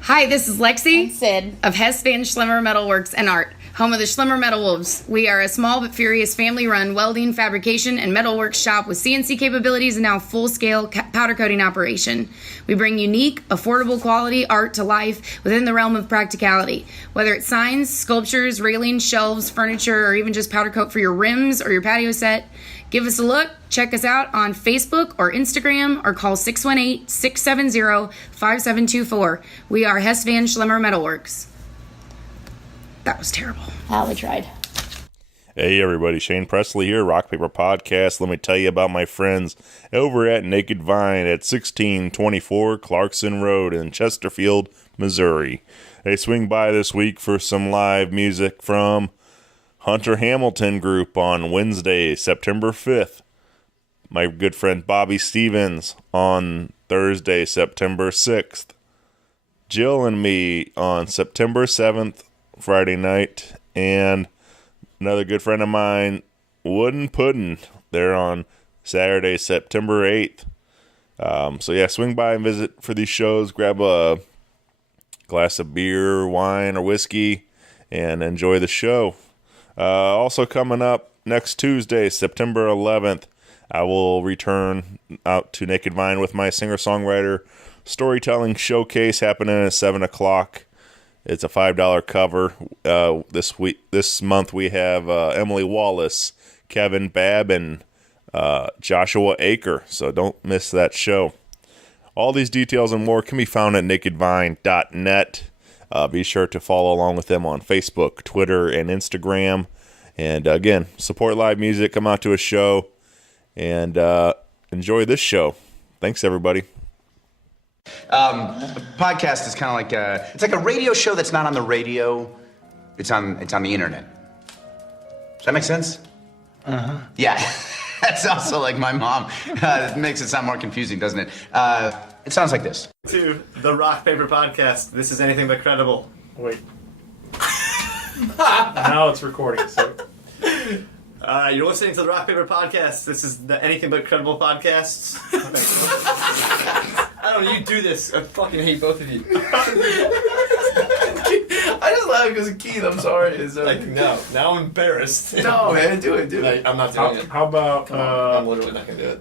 Hi, this is Lexi and Sid of Hess Van Schlemmer Metalworks and Art, home of the Schlemmer Metal Wolves. We are a small but furious family-run welding, fabrication, and metalworks shop with CNC capabilities and now full-scale powder coating operation. We bring unique, affordable quality art to life within the realm of practicality. Whether it's signs, sculptures, railings, shelves, furniture, or even just powder coat for your rims or your patio set, give us a look, check us out on Facebook or Instagram, or call 618-670-5724. We are Hess Van Schlemmer Metalworks. That was terrible. Oh, we tried. Hey everybody, Shane Presley here, Rock Paper Podcast. Let me tell you about my friends over at Naked Vine at 1624 Clarkson Road in Chesterfield, Missouri. They swing by this week for some live music from Hunter Hamilton Group on Wednesday, September 5th. My good friend Bobby Stevens on Thursday, September 6th. Jill and me on September 7th, Friday night. And another good friend of mine, Wooden Puddin'. They're on Saturday, September 8th. So yeah, swing by and visit for these shows. Grab a glass of beer, wine, or whiskey, and enjoy the show. Also coming up next Tuesday, September 11th, I will return out to Naked Vine with my singer-songwriter storytelling showcase happening at 7 o'clock. It's a $5 cover. This month we have Emily Wallace, Kevin Babb, and Joshua Aker, so don't miss that show. All these details and more can be found at nakedvine.net. Be sure to follow along with them on Facebook, Twitter, and Instagram. And again, support live music, come out to a show, and enjoy this show. Thanks, everybody. A podcast is kind of like it's like a radio show that's not on the radio. It's on the internet. Does that make sense? Uh-huh. Yeah. That's also like my mom. It makes it sound more confusing, doesn't it? It sounds like this. To the Rock Paper Podcast. This is anything but credible. Wait. Now it's recording, so. You're listening to the Rock Paper Podcast. This is the Anything But Credible Podcast. I don't know, you do this. I fucking hate both of you. I just laugh because of Keith, I'm sorry. No, now I'm embarrassed. No, man, do it. I'm not doing it. How about, I'm literally not going to do it.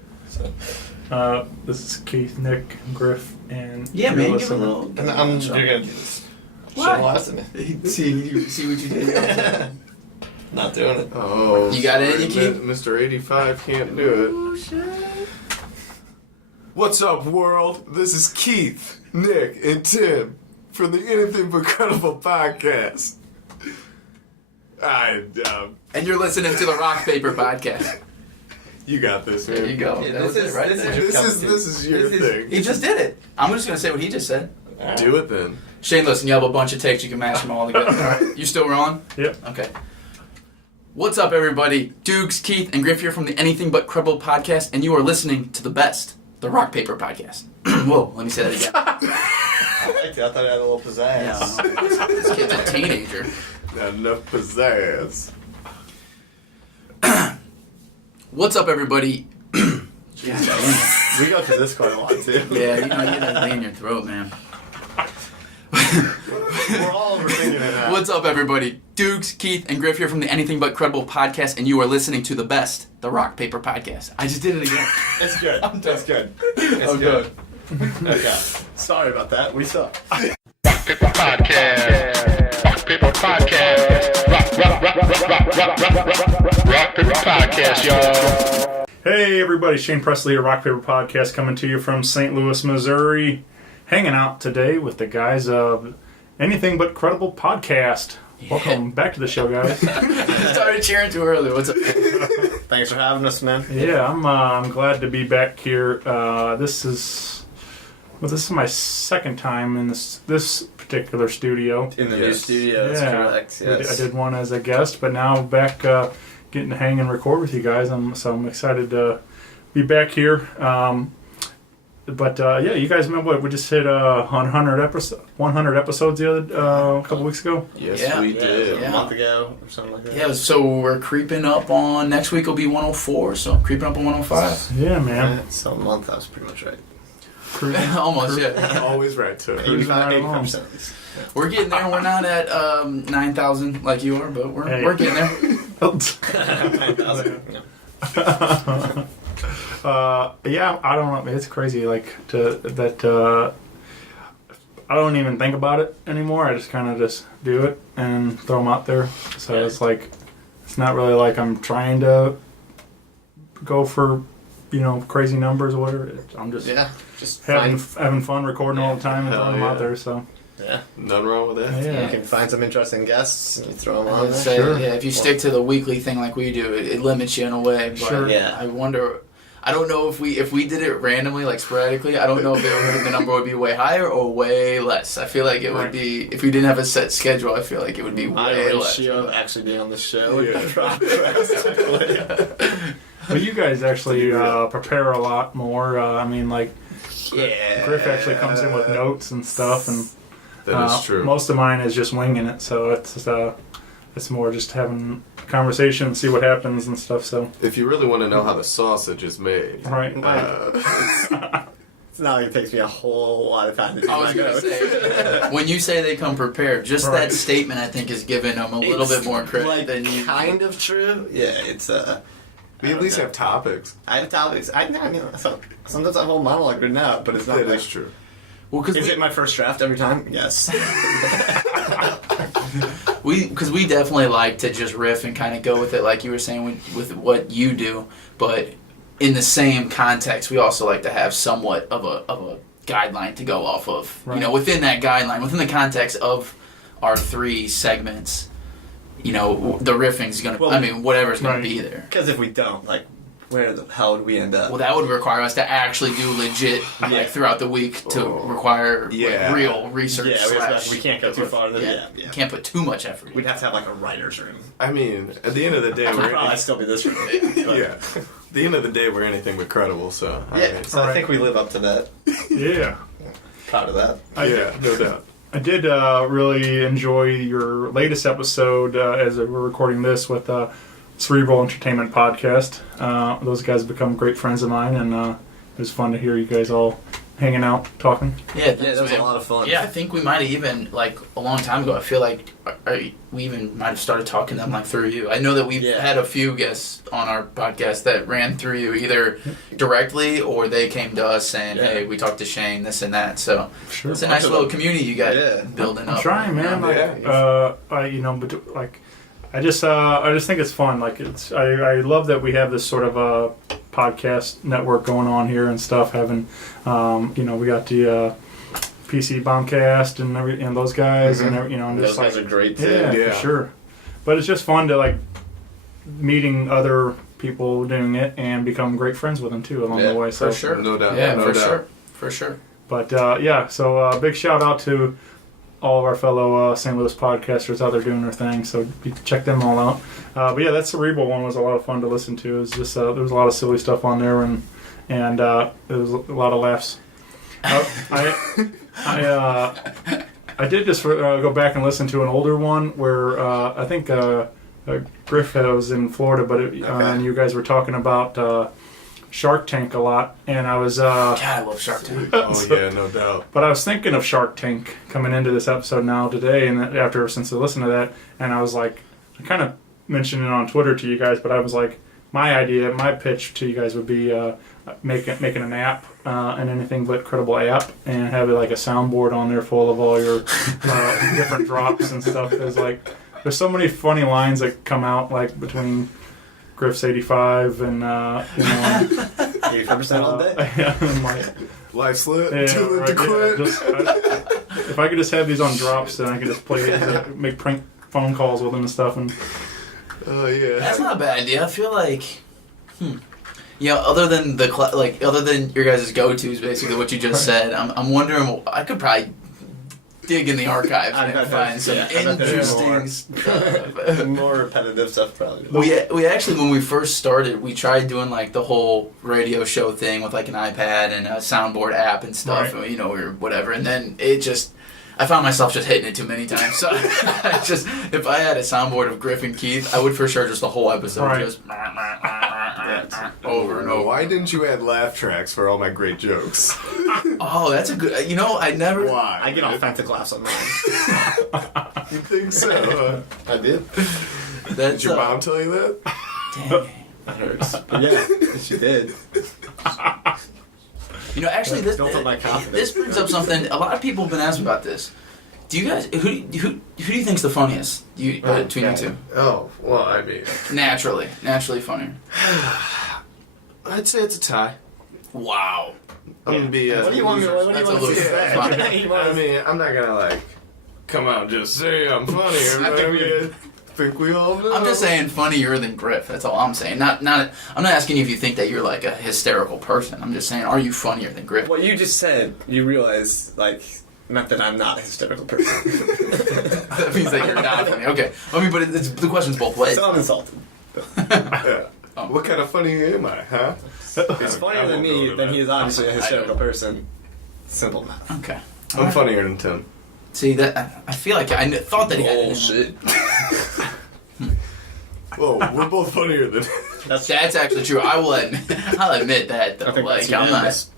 So. This is Keith, Nick, Griff, and... Yeah, man, give a little... You're going to do this. What? Last of me. See what you did? Not doing it. Oh, you got it, Keith? Mr. 85 can't do it. Oh, shit. What's up, world? This is Keith, Nick, and Tim for the Anything But Credible Podcast. And you're listening to the Rock Paper Podcast. You got this, man. There you go. Yeah, that was it, right? This is your thing. He just did it. I'm just going to say what he just said. Do it then. Shane, listen, you have a bunch of takes. You can match them all together. All right. You still rolling? Yep. Okay. What's up, everybody? Dukes, Keith, and Griff here from the Anything But Credible Podcast, and you are listening to the best, the Rock Paper Podcast. Whoa, let me say that again. I liked it. I thought it had a little pizzazz. Yeah, this kid's a teenager. Not enough pizzazz. What's up, everybody? Yeah, we go through this quite a lot, too. Yeah, you know, you get that thing in your throat, man. We're all overthinking it now. What's up, everybody? Dukes, Keith, and Griff here from the Anything But Credible Podcast, and you are listening to the best, the Rock Paper Podcast. I just did it again. It's good. That's good. I'm good. Okay. Sorry about that. We suck. Rock Paper Podcast. Rock Paper Podcast. Rock Paper Podcast, y'all. Hey, everybody. Shane Presley here, Rock Paper Podcast, coming to you from St. Louis, Missouri. Hanging out today with the guys of Anything But Credible Podcast. Yeah. Welcome back to the show, guys. Started cheering too early. What's up? Thanks for having us, man. Yeah, I'm glad to be back here. This is my second time in this particular studio. In the new studio, that's correct. Yes. I did one as a guest, but now back getting to hang and record with you guys. I'm excited to be back here. But yeah, you guys remember what we just hit 100 episodes the other a couple weeks ago? Yes, we did. A month ago or something like that. Yeah, so we're creeping up on, next week will be 104, so creeping up on 105. Yeah, man. So a month, that was pretty much right. Almost, yeah. Always right to it. 85%. We're getting there. We're not at 9,000 like you are, but we're getting there. 9,000. Yeah, I don't know. It's crazy. Like I don't even think about it anymore. I just kind of just do it and throw them out there. So it's like it's not really like I'm trying to go for crazy numbers or whatever. I'm just having fun recording all the time and throwing them out there. So Yeah. Nothing wrong with that. yeah. You can find some interesting guests and you throw them on there. Say, Sure. yeah, if you stick to the weekly thing like we do, it limits you in a way. But Sure. Yeah. I wonder. I don't know if we did it randomly, like sporadically. I don't know if the number would be way higher or way less. I feel like it would be if we didn't have a set schedule. I feel like it would be My way less. ratio of actually being on the show Yeah. would drop drastically. But you guys actually prepare a lot more. I mean, like Yeah. Griff actually comes in with notes and stuff, and That is true. most of mine is just winging it. So it's more just having a conversation, see what happens and stuff. So If you really want to know how the sausage is made, right. It's not like it takes me a whole lot of time to do I was my gonna notes. say, when you say they come prepared, just Right. that statement I think is giving them a little It's, bit more credit like, than you. kind of true. Yeah, it's we at least have topics. I have topics. I mean, sometimes I have a whole monologue written out, but it's not That like. is true. Well, because Is it my first draft every time? Yes. because we definitely like to just riff and kind of go with it, like you were saying with what you do. But in the same context, we also like to have somewhat of a guideline to go off of. Right. You know, within that guideline, within the context of our 3 segments, you know, the riffing's gonna. Well, I mean, whatever's gonna right. be there. Because if we don't, like, where the hell would we end up? Well, that would require us to actually do legit, like throughout the week, to require Yeah. like, real research. yeah, slash, we can't go too far. Yeah, Yeah. can't put too much effort. We'd have to have like a writer's room. I mean, at the end of the day, It'd we're probably still be this room. yeah. At the end of the day, we're anything but credible. So I Yeah, mean, so I think we live up to that. Yeah. Proud of that. yeah, no doubt. I did really enjoy your latest episode as we're recording this with Cerebral Entertainment Podcast. Those guys have become great friends of mine, and it was fun to hear you guys all hanging out, talking. Yeah, that was a lot of fun. Yeah, I think we might have even, like, a long time ago, I feel like we even might have started talking to them, like, through you. I know that we've had a few guests on our podcast that ran through you, either directly or they came to us saying, hey, we talked to Shane, this and that. So Sure. it's a nice little community you got building up. I'm trying, man. I just think it's fun. Like I love that we have this sort of a podcast network going on here and stuff. Having, we got the PC Bombcast and those guys and and Those just guys like are great too. yeah, for sure. But it's just fun to like meeting other people doing it and become great friends with them too along the way. So For sure. No doubt. Yeah, no for doubt. sure. For sure. But so big shout out to all of our fellow St. Louis podcasters out there doing their thing. So check them all out. But yeah, that Cerebral one was a lot of fun to listen to. It was just there was a lot of silly stuff on there, and it was a lot of laughs. I did just go back and listen to an older one where I think Griff was in Florida, but and you guys were talking about Shark Tank a lot, and I was God, I love Shark Tank. Oh yeah, no doubt. but I was thinking of Shark Tank coming into this episode now today, and since I listened to that, and I was like, I kind of mentioned it on Twitter to you guys, but I was like, my pitch to you guys would be making an app, an anything but credible app, and have like a soundboard on there full of all your different drops and stuff. There's so many funny lines that come out like between Griff's 85 and 85% all day. and like, Life slip. yeah, Too late to right, quit. yeah, if I could just have these on drops, then I could just play make prank phone calls with them and stuff. And Oh yeah. That's not a bad idea. I feel like, other than other than your guys' go-tos, basically what you just said, I'm wondering. I could probably dig in the archives and find some interesting stuff. More repetitive stuff, probably. We actually, when we first started, we tried doing like the whole radio show thing with like an iPad and a soundboard app and stuff, Right. or whatever, and then I found myself just hitting it too many times. So if I had a soundboard of Griff and Keith, I would for sure just the whole episode Right. just over and over. Why didn't you add laugh tracks for all my great jokes? Oh, that's a good. You know, I never. Why? I get authentic laughs on mine. You think so? I did. That's Did your mom tell you that? Dang. That hurts. But yeah, she did. You know, actually, Built up my confidence. this brings up something. A lot of people have been asking about this. Do you guys? Who do you think's the funniest? Between you two? Oh, well, I mean, Naturally funnier. I'd say it's a tie. Wow. I'm gonna be. What do you want me to That's a say? loser. That's fine. I mean, I'm not gonna like come out and just say I'm funny. I think we all know. I'm just saying funnier than Griff. That's all I'm saying. I'm not asking you if you think that you're like a hysterical person. I'm just saying, are you funnier than Griff? What you just said, you realize, like, meant that I'm not a hysterical person. That means that you're not funny. Okay. I mean, but the question's both ways. So I'm insulted. Yeah. What kind of funny am I, huh? He's funnier than me, then he is obviously a hysterical person. Simple math. Okay. I'm funnier than Tim. See, that I feel like I thought that he had Bullshit. Whoa, we're both funnier than. That's actually true. I'll admit that though. I think Like that's I'm not. unanimous.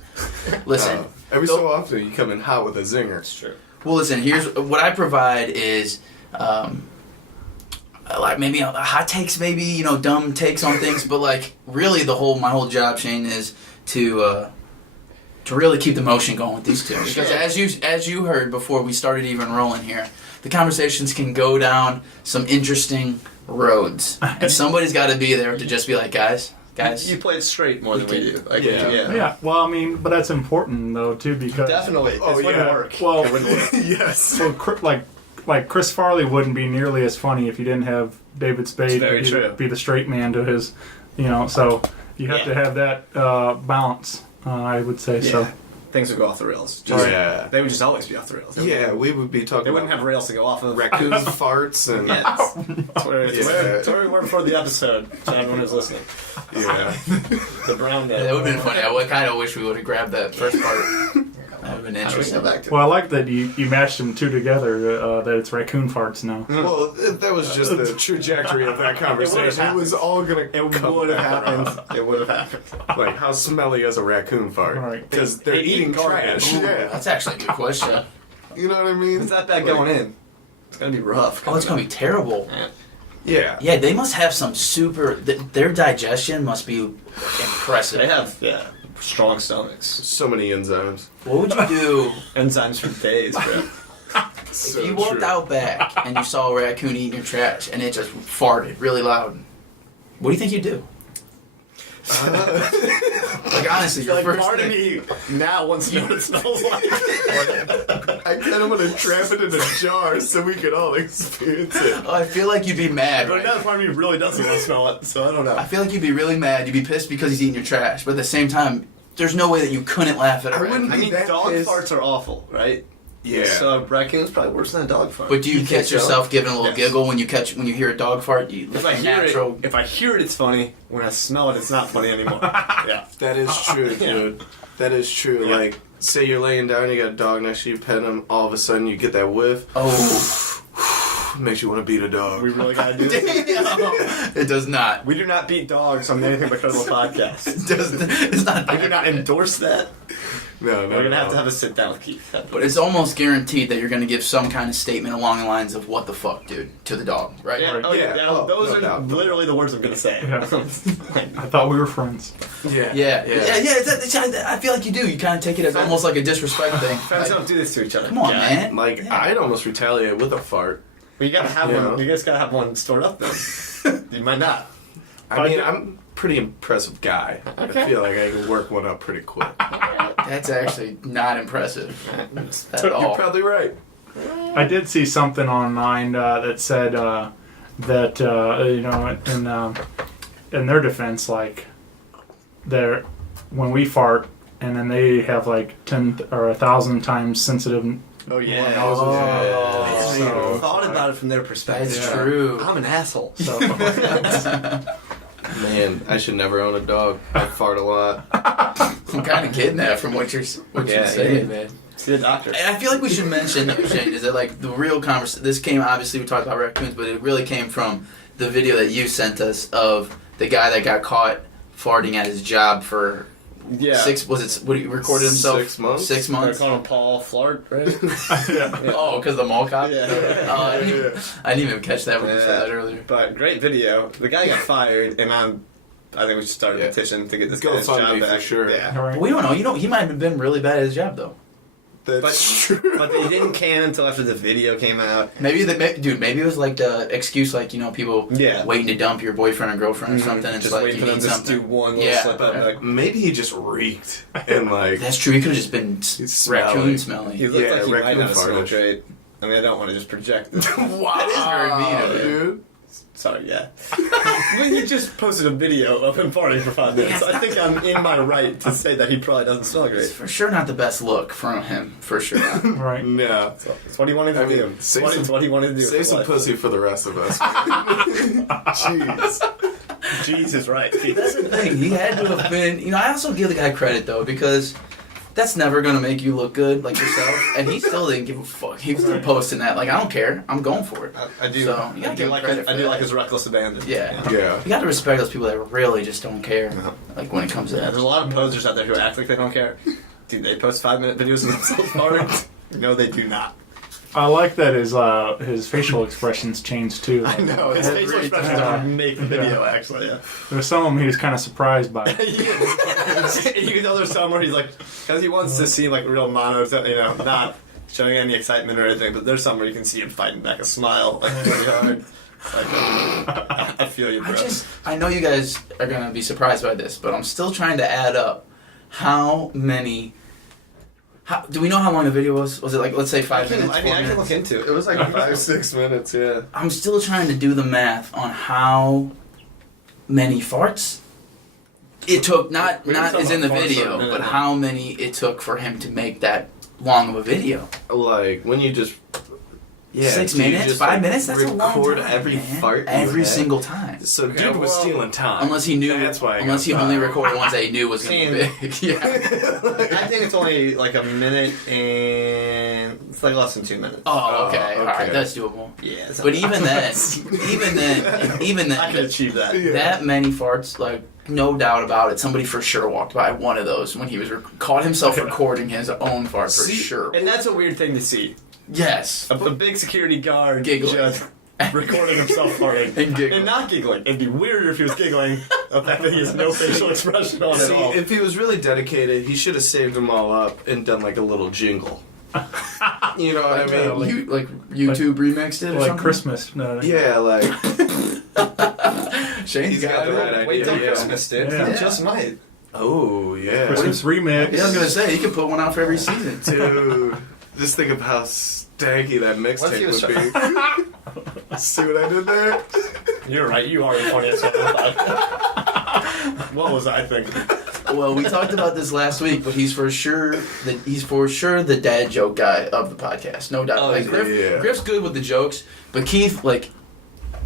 Listen. Every so often you come in hot with a zinger. It's true. Well, listen. Here's what I provide is, like maybe hot takes, maybe dumb takes on things, but like really my whole job, Shane, is to really keep the motion going with these two. Because as you heard before we started even rolling here, the conversations can go down some interesting roads, and somebody's got to be there to just be like, guys. You play it straight more than we do. Like, Yeah. Well, I mean, but that's important though too because Definitely. This wouldn't work. Well, It wouldn't work. Yes. well, like Chris Farley wouldn't be nearly as funny if you didn't have David Spade very true. be the straight man to his, So you have to have that balance. I would say so. Things would go off the rails. Yeah. They would just always be off the rails. Yeah, we would be talking They wouldn't about have rails to go off of. raccoon farts and Yeah, that's where we were before the episode, to everyone who's listening. yeah. The brown day. That would have been funny. I kind of wish we would have grabbed that first part. That would have been How do we interesting. go back to Well, I like that you mashed them two together. That it's raccoon farts now. Well, that was just the trajectory of that conversation. It was all gonna It come would have back happened. It would have happened. Like, how smelly is a raccoon fart? Right. Because they're They eat eating garbage. trash. Yeah. That's actually a good question. You know what I mean? It's not bad going in. It's gonna be rough. Oh, it's gonna be terrible. Yeah. Yeah, they must have some super. Their digestion must be impressive. They have, strong stomachs. So many enzymes. What would you do Enzymes for days, bro. So if you walked true. out back and you saw a raccoon eating your trash and it just farted really loud? What do you think you'd do? Like honestly, your first part of thing. me now wants to know what it smells like. I kind of want to trap it in a jar so we can all experience it. Oh, I feel like you'd be mad. But Right? another part of me really doesn't want to smell it, so I don't know. I feel like you'd be really mad. You'd be pissed because he's eating your trash, but at the same time, there's no way that you couldn't laugh at a I wouldn't raccoon. I mean, that dog pissed. farts are awful, right? Yeah. So a raccoon's probably worse than a dog fart. But do you catch yourself giving a little Yes. giggle when you hear a dog fart? You If I hear natural. it, it's funny. When I smell it, it's not funny anymore. Yeah. That is true, Yeah. dude. That is true. Yeah. Like, say you're laying down, you got a dog next to you, pet him, all of a sudden you get that whiff. Oh, Makes you want to beat a dog. We really gotta do this. it does not. We do not beat dogs on the Anything But Credible podcast. It's not. We do not endorse that. No, We're gonna have to have a sit down with Keith. But it's almost guarantee that you're going to give some kind of statement along the lines of "What the fuck, dude?" to the dog, right? Yeah, Yeah. Oh, those no are doubt. literally the words I'm gonna say. Yeah. I thought we were friends. Yeah. Yeah. I feel like you do. You kind of take it as almost like a disrespect thing. Friends Like, don't do this to each other. come on, Yeah. man. Like, Yeah. I'd almost retaliate with a fart. Well, you gotta have Yeah. one. You guys gotta have one stored up then. You might not. I mean, I'm a pretty impressive guy. Okay. I feel like I can work one up pretty quick. That's actually not impressive at You're all. probably right. I did see something online that said that in their defense, like when we fart, and then they have like 10 or 1,000 times sensitive. Oh yeah. Oh, I never thought about it from their perspective. That's true. I'm an asshole. So Man, I should never own a dog. I fart a lot. I'm kind of getting that from what you're saying, man. see the doctor. And I feel like we should mention, Shane, is that like the real conversation. This came obviously we talked about raccoons, but it really came from the video that you sent us of the guy that got caught farting at his job for Yeah. What he recorded himself? 6 months? 6 They're months. calling him Paul Flart, right? Oh, because the mall cop? Yeah. I didn't even catch that when you said that earlier. But great video. The guy got fired, and I think we should start a petition to get this guy's job GoFundMe back. for sure. Yeah. All right. We don't know. He might have been really bad at his job, though. That's true. But they didn't can until after the video came out. Maybe it was like the excuse, like, people waiting to dump your boyfriend or girlfriend or something. It's Just like waiting you for them need to just something. do one little slip up. Like, Maybe he just reeked and like That's true. He could have just been raccoon smelly. he looked like he might raccoon have a smoke farted. trait. I mean, I don't want to just project this. That is very mean of you. dude. Sorry, yeah. When you just posted a video of him farting for 5 minutes, I think I'm in my right to say that he probably doesn't smell It's great. for sure not the best look from him. For sure not. Right. No. It's what he wanted to do. It's what he wanted to do. Save with some his pussy life. for the rest of us. Jeez. Jesus, right. That's the thing. He had to have been. I also give the guy credit though, because that's never gonna make you look good like yourself. And he still didn't give a fuck. He was still posting that. Like, I don't care. I'm going for it. I do. So, you gotta I give do like. credit for I do that. like his reckless abandon. Yeah. Yeah. You got to respect those people that really just don't care. Like when it comes to Yeah, that. there's a lot of posers out there who act like they don't care. Dude, they post 5-minute videos of themselves farting. No, they do not. I like that his facial expressions changed too. I know. His Every facial expressions time. don't make the video, actually. Yeah. There's some of them he was kind of surprised by. He is. You can tell there's some where he's like, because he wants to seem like real mono, not showing any excitement or anything, but there's some where you can see him fighting back a smile like really hard. Like, I feel you, bro. I know you guys are going to be surprised by this, but I'm still trying to add up how many. Do we know how long the video was? Was it like, let's say 5 minutes? I can look into it. It was like 5 6 minutes, yeah. I'm still trying to do the math on how many farts it took, not as in the video, but how many it took for him to make that long of a video. Like when you just 6 do you minutes, just, 5 minutes. That's a long time. record every man. fart you every had? single time. So dude was stealing time. Unless he knew. That's why. Unless he only recorded ones that he knew was going to be big. Yeah. I think it's only like a minute and it's like less than 2 minutes. Oh, okay. Oh, All right, okay. that's doable. Yeah. But even then, I could achieve that. that many farts, like, no doubt about it, somebody for sure walked by one of those when he was caught himself recording his own fart for sure. And that's a weird thing to see. Yes. A big security guard Giggling. just recording himself farting And giggling. and not giggling. It'd be weirder if he was giggling. The fact that he has no facial expression on at all. See, if he was really dedicated, he should have saved them all up and done like a little jingle. You know what I mean? Like YouTube remixed it or Like something? Christmas. No. Yeah, like Shane's he's got the right idea. Wait till yeah. Christmas, dude. Yeah. He just might. Oh yeah, Christmas remix. Yeah, I was going to say, he could put one out for every season. dude. Just think of how stanky that What if he mixtape was would be. See what I did there? You're right. You are the funniest one on the podcast. What was I thinking? Well, we talked about this last week, but he's for sure the dad joke guy of the podcast, no doubt. Oh, Like yeah. Griff's good with the jokes, but Keith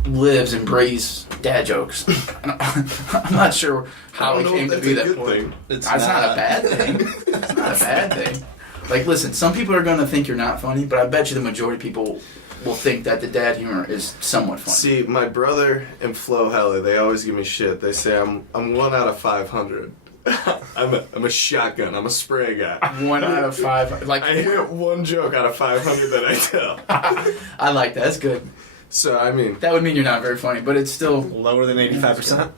lives and breathes dad jokes. I'm not sure how he came to be that point. It's That's not a bad thing. It's not a bad thing. Like, listen, some people are gonna think you're not funny, but I bet you the majority of people will think that the dad humor is somewhat funny. See, my brother and Flo Heller, they always give me shit. They say I'm 1 out of 500. I'm a shotgun. I'm a spray guy. 1 out of 5. Like, I hit one joke out of 500 that I tell. I like that. That's good. So I mean, That would mean you're not very funny, but it's still. lower than 85%.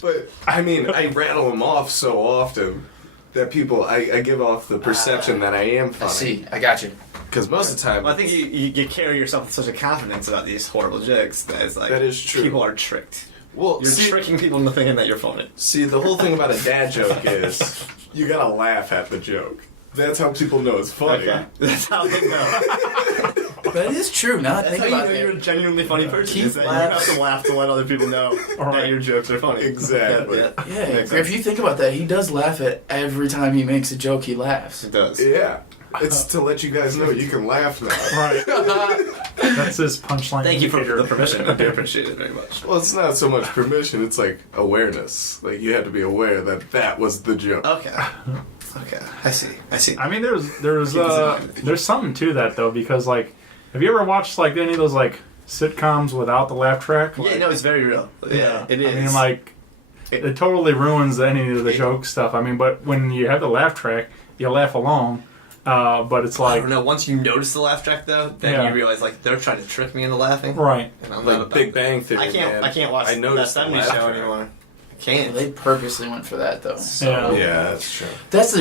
but I mean, I rattle them off so often that people I give off the perception that I am I funny. see. I got you. Because most of the time, Well, I think you carry yourself with such a confidence about these horrible jokes that it's like That is true. people are tricked. well, You're see, tricking people into thinking that you're funny. see, the whole thing about a dad joke is you gotta laugh at the joke. That's how people know it's funny. Okay. That's how they know. But it is true. Now that I That's think how you about know you're a it. genuinely funny person. Keith Is that you laughs. have to laugh to let other people know that your jokes are funny. Exactly. Yeah, Makes if sense. you think about that, he does laugh at every time he makes a joke. He laughs. It does. Yeah. It's to let you guys know you can laugh now. Right. That's his punchline. Thank you for indicator. the permission. I do appreciate it very much. Well, it's not so much permission, it's like awareness. Like, you have to be aware that that was the joke. Okay. Okay. I see. I mean, there's Keep this in mind. there's something to that though, because like, have you ever watched like any of those like sitcoms without the laugh track? Yeah, Like, no, it's very real. Yeah, it is. I mean, like, it totally ruins any of the joke stuff. I mean, but when you have the laugh track, you laugh along. But it's I like, don't know. Once you notice the laugh track, though, then you realize like they're trying to trick me into laughing. right? And I'm Like not about Big it. Bang Theory. I can't watch I that noticed the 70s laugh show track. anymore. I can't. They purposely went for that though. Yeah. Yeah, that's true. That's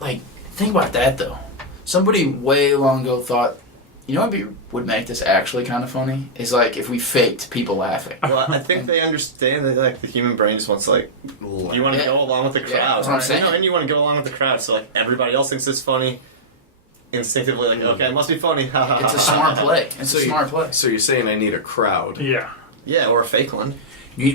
like think about that though. Somebody way long ago thought, what would make this actually kind of funny is like if we faked people laughing. Well, I think they understand that like the human brain just wants like you want to go along with the crowd. Yeah, that's what I'm saying. And you want to go along with the crowd, so like everybody else thinks it's funny. Instinctively, like okay, it must be funny. It's a smart play. It's a smart play. So you're saying I need a crowd? Yeah. Yeah, or a fake one.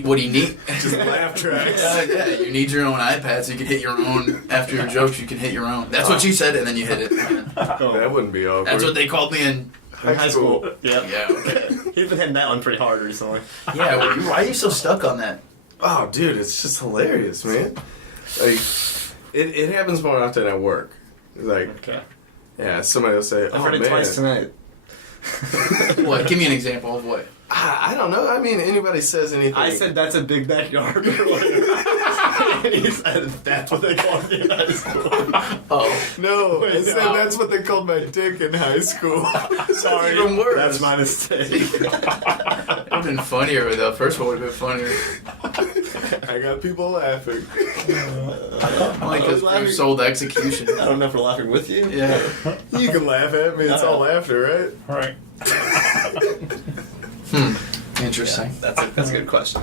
What do you need? Just laugh tracks. Yeah, you need your own iPad so you can hit your own. After your jokes, you can hit your own. That's what you said, and then you hit it. That wouldn't be awkward. That's what they called me in High school. Yeah. Yeah, okay. He's been hitting that one pretty hard recently. Yeah, why are you so stuck on that? Oh, dude, it's just hilarious, man. Like, it happens more often at work. Like, Okay. yeah, somebody will say, I've "Oh heard it man." twice tonight. What? Give me an example of what? I don't know. I mean, anybody says anything. I said that's a big backyard earlier. And he said that's what they call me in high school. Oh, no. Wait, I said no. that's what they called my dick in high school. Sorry, even worse. that's my mistake. it would have been funnier. The first one would have been funnier. I got people laughing. Like was a laughing. sold execution. I don't know if we're laughing with you. Yeah. You can laugh at me. It's all laughter, right? Right. Interesting. That's a good question.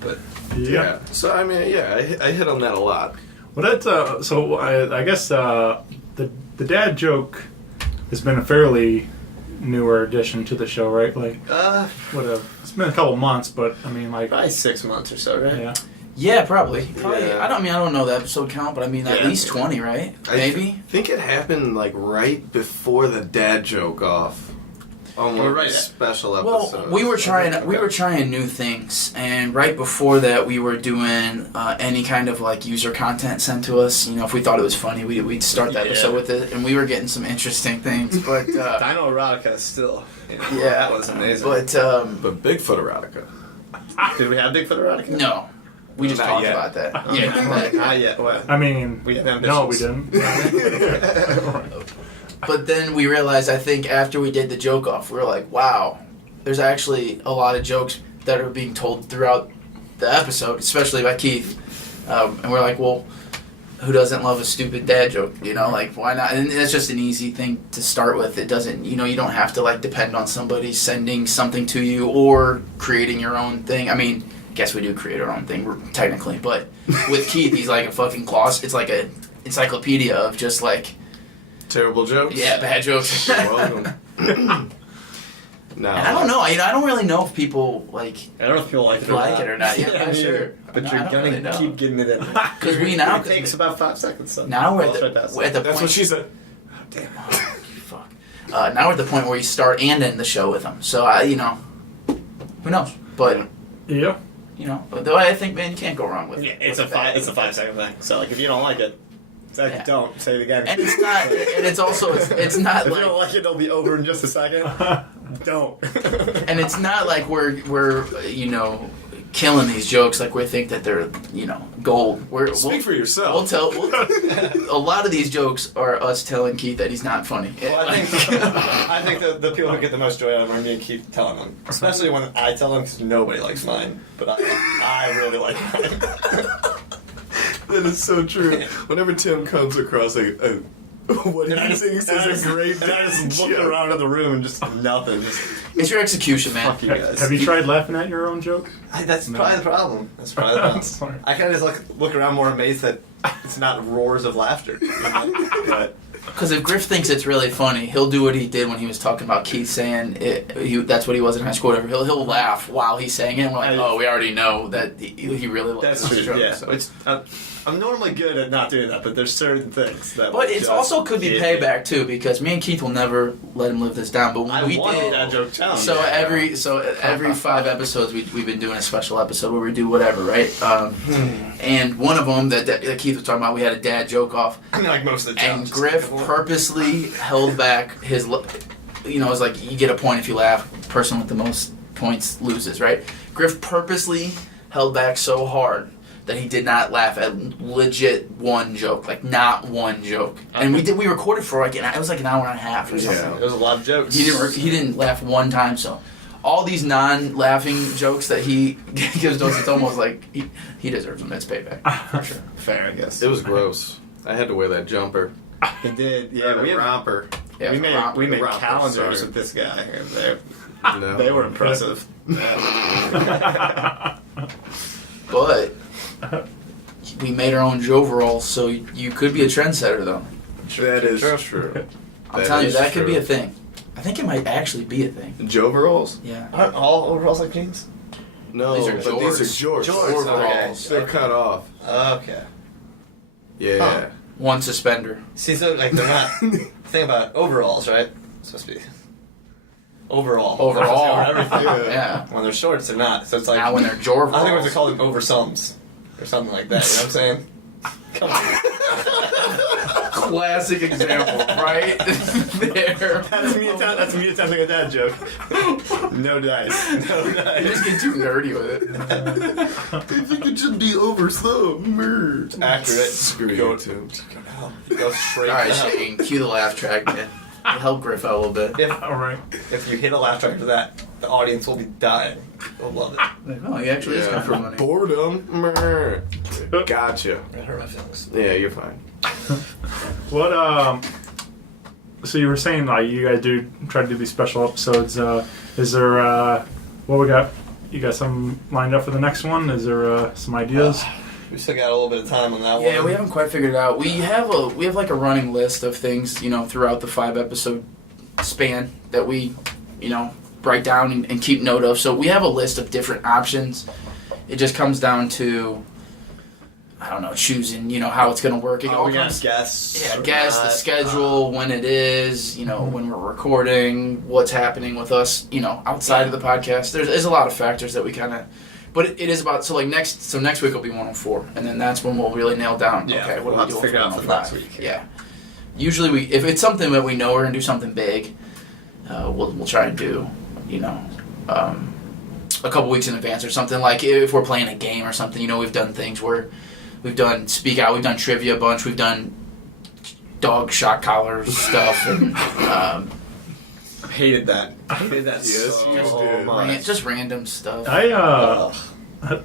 But Yeah. So I mean, yeah, I hit on that a lot. Well, that's so. I guess the dad joke has been a fairly newer addition to the show, right? Like, whatever. It's been a couple months, but I mean, like, probably 6 months or so, right? yeah. Yeah, probably. Yeah. I don't know the episode count, but I mean at Yeah. least 20, right? Maybe. I think it happened like right before the dad joke off. On one of Right. the special Well, episodes. we were trying new things, and right before that, we were doing any kind of like user content sent to us. If we thought it was funny, we'd start the episode with it, and we were getting some interesting things. But Dino Erotica still. Yeah. That was amazing. but But Bigfoot erotica. Did we have Bigfoot Erotica? no, we just Not talked yet. about that. Okay. Yeah, Not yet. What? I mean, We didn't have no, we ambitions. didn't. But then we realized, I think, after we did the joke off, we were like, wow, there's actually a lot of jokes that are being told throughout the episode, especially by Keith. And we're like, well, who doesn't love a stupid dad joke? Like, why not? And it's just an easy thing to start with. It doesn't, you don't have to, like, depend on somebody sending something to you or creating your own thing. I mean, I guess we do create our own thing, technically. But with Keith, he's like a fucking it's like a encyclopedia of just, like, Terrible jokes. yeah, bad jokes. You're welcome. No. And I don't know. I don't really know if people like I don't know if you'll like it or not. Yeah, me sure. either. But No, you're I don't gonna really know. keep getting it in. Because we now It takes about 5 seconds. So now we're I'll try at past the That's point. what she said. Fuck. Now we're at the point where you start and end the show with them. So who knows? But Yeah. though I think, man, you can't go wrong with Yeah, it. it's a 5 second thing. So like if you don't like it, say Yeah. don't say it again. And it's not. And it's also it's not if you don't like. like it, it'll be over in just a second. Don't. And it's not like we're killing these jokes like we think that they're gold. Speak for We'll yourself. tell. A lot of these jokes are us telling Keith that he's not funny. Well, I think the people who get the most joy out of them are me and Keith telling them. Especially when I tell them because nobody likes mine. But I really like mine. That is so true. Whenever Tim comes across what he thinks is a great and I just looked joke. around at the room and just nothing. Just It's your execution, man. fuck you guys. Have you tried laughing at your own joke? That's probably the problem. That's probably the problem. Sorry. I kind of just look around more amazed that it's not roars of laughter. But Because if Griff thinks it's really funny, he'll do what he did when he was talking about Keith saying that's what he was in high school. Whatever. He'll laugh while he's saying it. And we're like, oh, we already know that he really loves that's this true. joke. Yeah. So. It's, I'm normally good at not doing that, but there's certain things that. But it's just also could be get payback too, because me and Keith will never let him live this down. But when I we won did that joke challenge. So every 5 episodes we've been doing a special episode where we do whatever, right? And one of them that Keith was talking about, we had a dad joke off, I mean, like most of the and challenges. Griff purposely held back his. It's like you get a point if you laugh. Person with the most points loses, right? Griff purposely held back so hard that he did not laugh at legit one joke, like not one joke. And we recorded for like it was like an hour and a half or something. Yeah, there was a lot of jokes. He didn't laugh one time. So all these non-laughing jokes that he gives to us, it's almost like he deserves them. It's payback for sure. Fair, I guess. It was gross. I had to wear that jumper. He did. Yeah, We we had had, romper. Yeah, we made romper, calendars sorry. with this guy. And No. they were impressive. but we made our own Joveralls, so you could be a trendsetter though. That is true. I'm telling you, that could be a thing. I think it might actually be a thing. Joveralls? Yeah. Aren't all overalls like jeans? No, These are but these are jorts. jorts. Overalls. They're cut off. Okay. Yeah. Huh. One suspender. See, so like they're not. Think about overalls, right? It's supposed to be overall. Overall. Everything. Yeah. When they're shorts, they're not. So it's like Now when they're Joveralls. I think we have to call them oversums or something like that. You know what I'm saying? Come on. Classic example, right there. That's me attempting a dad joke. No dice. No You dice. just get too nerdy with it. I think it should be over some. Accurate. Screw Go- you, Tim. Go straight All right, down. Shane, cue the laugh track, man. Help Griff out a little bit. All right. If you hit a laugh track to that, the audience will be dying. They'll love it. Oh, he actually is good for money. Boredom. Gotcha. That hurt my feelings. Yeah, you're fine. What so you were saying like you guys do try to do these special episodes. Is there what we got? You got some lined up for the next one? Is there some ideas? We still got a little bit of time on that one. Yeah, we haven't quite figured it out. We have like a running list of things, throughout the 5-episode span that we, write down and keep note of. So we have a list of different options. It just comes down to, I don't know, choosing, how it's going to work. It all we got comes, guests. yeah, or guess the not. schedule, when it is, when we're recording, what's happening with us, outside of the podcast. There's a lot of factors that we kind of. But it is about next week will be 104, and then that's when we'll really nail down. Yeah, okay, what we'll do we have do to figure out for 105? next week. Yeah. Usually if it's something that we know we're gonna do something big, we'll try and do a couple weeks in advance or something. Like if we're playing a game or something, we've done things where we've done speak out, we've done trivia a bunch, we've done dog shock collar stuff, and Hated that. Hated that Yes, so you did. much. just random stuff. I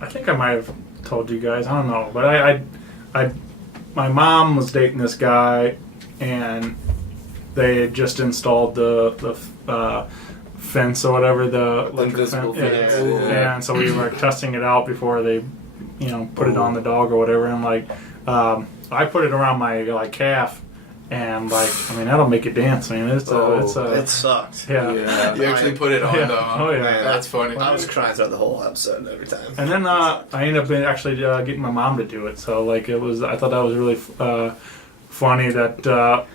think I might have told you guys. I don't know, but I my mom was dating this guy, and they had just installed the fence or whatever, the electric Invisible fence. fence, yeah. And so we were testing it out before they, put it on the dog or whatever. And I put it around my calf, and that'll make it dance. I mean, It sucked. yeah. You actually put it on Yeah. though. Oh, yeah. That's funny. I was crying throughout the whole episode every time. And then I ended up actually getting my mom to do it. So I thought that was really funny that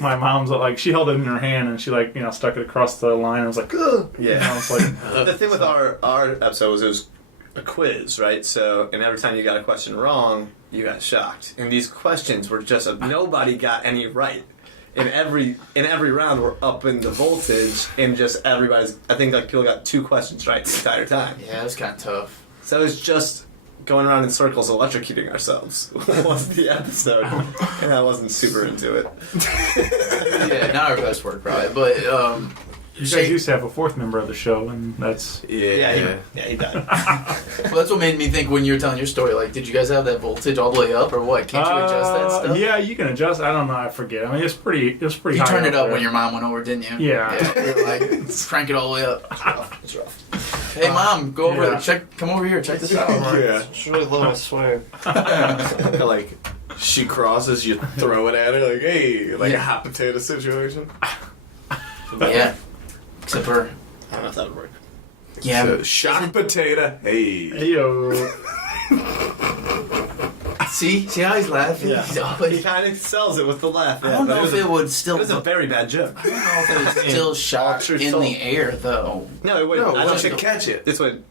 my mom's she held it in her hand and she stuck it across the line. And I was like, ugh. Yeah. It's like The thing with our episode was it was a quiz, right? So, and every time you got a question wrong, you got shocked. And these questions were just nobody got any right. In every round, we're up in the voltage, and just everybody's. I think people got 2 questions right the entire time. Yeah, it was kind of tough. So it's just going around in circles, electrocuting ourselves. Was the episode, and I wasn't super into it. Yeah, not our best work, probably. But you guys used to have a 4th member of the show, and that's Yeah, he died. well, that's what made me think when you were telling your story. Like, did you guys have that voltage all the way up, or what? Can't you adjust that stuff? Yeah, you can adjust. I don't know. I forget. I mean, it's pretty. You high turned it up there. when your mom went over, didn't you? Yeah. You were like, crank it all the way up. It's rough. Hey, mom, go over Yeah. there. Come over here. Check this out. Yeah. It's really low, I swear. She crosses, you throw it at her, hey, a Yeah. hot potato situation. Yeah. Except for, I don't know if that would work. yeah. So, shock potato, hey. Heyo. See how he's laughing? Yeah. He's He always, kind of sells it with the laugh. I don't know if it would It still. was a very bad joke. I don't know if it would still shot true in soul. the air though. No, it wouldn't. No, I once don't you think catch it. this would.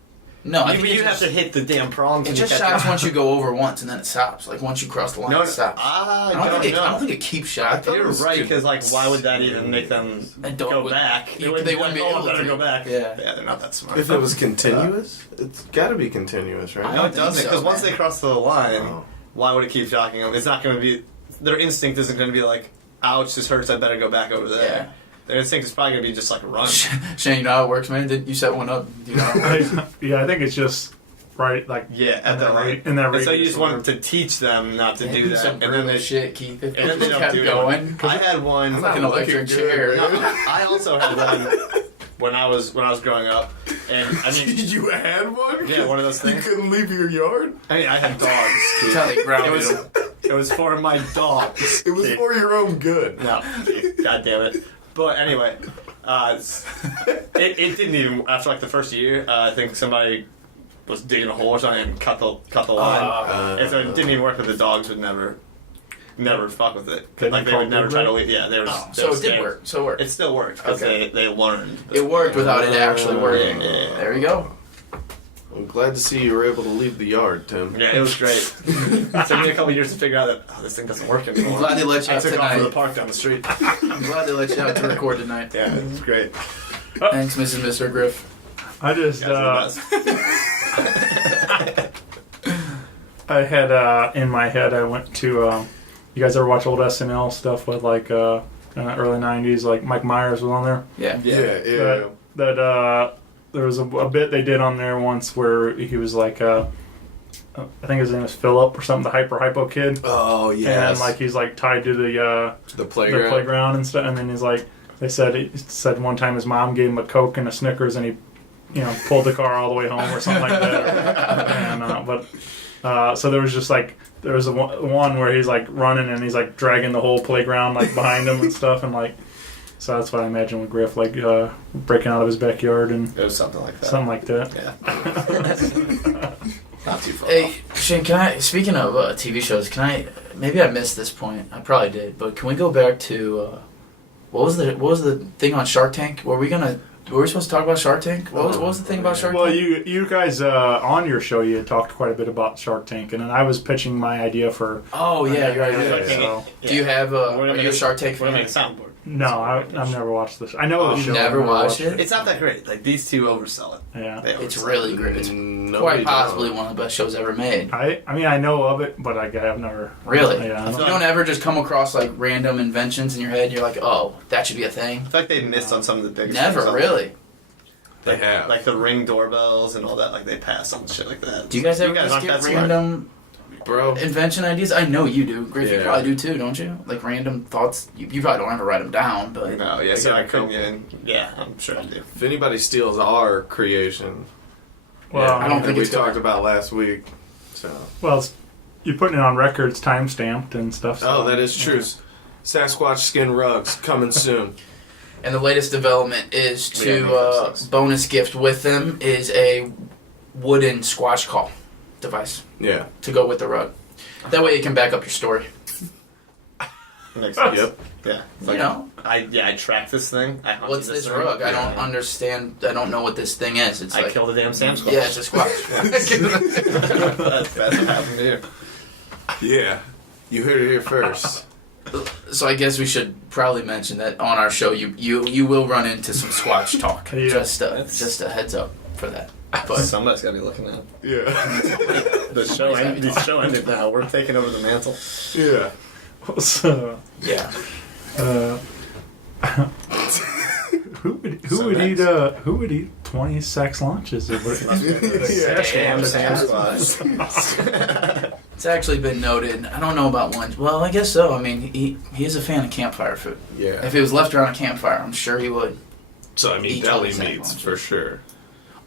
No, I think you have to hit the damn prongs. It and just you catch shocks it. once you go over once, and then it stops. Like once you cross the line, it stops. I don't think it keeps shocking. You're right, because like, why would that even make them go back? They wouldn't be able to go back. Yeah, they're not that smart. If it was continuous, it's got to be continuous, right? No, it doesn't. so, Because once man. they cross the line, why would it keep shocking them? It's not going to be. Their instinct isn't going to be like, "Ouch, this hurts. I better go back over there." Yeah. Their instinct is probably going to be just like run. Shane, you know how it works, man? Didn't you set one up? Do you know how it works? Yeah, I think it's just right, like Yeah, at that rate. in that And rate. so you just wanted to teach them not to do that, Some and then they shit, Keith. If and then they they don't kept do going. it. I had one. Like an electric chair. No, I also had one when I was growing up, and I mean, You had one? yeah, one of those You things. couldn't leave your yard? I mean, I had dogs. That's how they grounded them. It was for my dogs. It was for your own good. No, god damn it. But anyway, it didn't even after like the first year. I think somebody was digging a hole or something and cut the line, and so it didn't even work. But the dogs would never fuck with it. Like they would never try to leave. Yeah, they were. So it did work. So it worked. It still worked because they learned. It worked without it actually working. Yeah. There you go. I'm glad to see you were able to leave the yard, Tim. Yeah, it was great. It took me a couple years to figure out that this thing doesn't work anymore. I'm glad they let you I out took off to the tonight. park down the street. I'm glad they let you out to record tonight. Yeah, it was great. Thanks, Mrs. and Mr. Griff. I just You guys are the best. I had in my head I went to you guys ever watch old SNL stuff with like early 90s, like Mike Meyers was on there? Yeah. Yeah. That there was a bit they did on there once where he was like I think his name was Philip or something, the hypo kid. Oh, And yes. like he's like tied to the the playground. playground and stuff, and then he's like he said one time his mom gave him a Coke and a Snickers and he pulled the car all the way home or something like that. And so there was just like there was one where he's like running and he's like dragging the whole playground like behind him and stuff, and like so that's what I imagine with Griff, like breaking out of his backyard and It was something like that. something like that. Yeah. Not too far Hey, off. Shane, speaking of TV shows, maybe I missed this point. I probably did, but can we go back to what was the thing on Shark Tank? Were we supposed to talk about Shark Tank? What was the thing about Shark Well, Tank? you guys on your show you had talked quite a bit about Shark Tank, and then I was pitching my idea for. Oh yeah, you're right. Yeah, You're right. so- Do you have We're are gonna you a make Shark Tank We're gonna fan? make a soundboard. No, I've never watched this. I know the You've show. never I've watched it? It's not that great. Like these two oversell it. Yeah. They It's oversell really it. great. It's Nobody quite possibly don't. one of the best shows ever made. I mean I know of it, but I've never. Really? Yeah. I You don't- don't ever just come across like random inventions in your head. And you're like, oh, that should be a thing. I feel like they missed on some of the biggest. Never things. really. They have. Like the Ring doorbells and all that. Like they passed on shit like that. Do you guys ever just aren't get that smart. random Bro. invention ideas? I know you do. Griff, you Yeah. probably do too, don't you? Like random thoughts. You probably don't ever write them down, but No, yeah, so I couldn't even. Yeah, I'm sure I do. If anybody steals our creation, Well, I don't think we it's gonna- talked about last week. So. Well, you're putting it on records, time stamped and stuff. So, Oh, that is true. Sasquatch skin rugs coming soon. And the latest development is We gotta make to those things. bonus gift with them is a wooden squash call device Yeah. to go with the rug. That way it can back up your story. Makes sense. Yep. Yeah. It's You know, I tracked this thing. I hunted what's this thing. rug? I don't Yeah. understand. I don't know what this thing is. It's I like killed a damn Sam squash. yeah, it's a squash. that's what happened here. Yeah. You heard it here first. So I guess we should probably mention that on our show you will run into some squash talk. Yeah. Just a heads up for that. But Somebody's got to be looking at it. Yeah. The show ended now. We're taking over the mantle. Yeah. So, yeah, who would eat 20 sex lunches? Damn Sam squash. it's actually been noted. I don't know about one. Well, I guess so. I mean, he is a fan of campfire food. Yeah. If he was left around a campfire, I'm sure he would. So, I mean, Eat deli 20 meats lunches. for sure.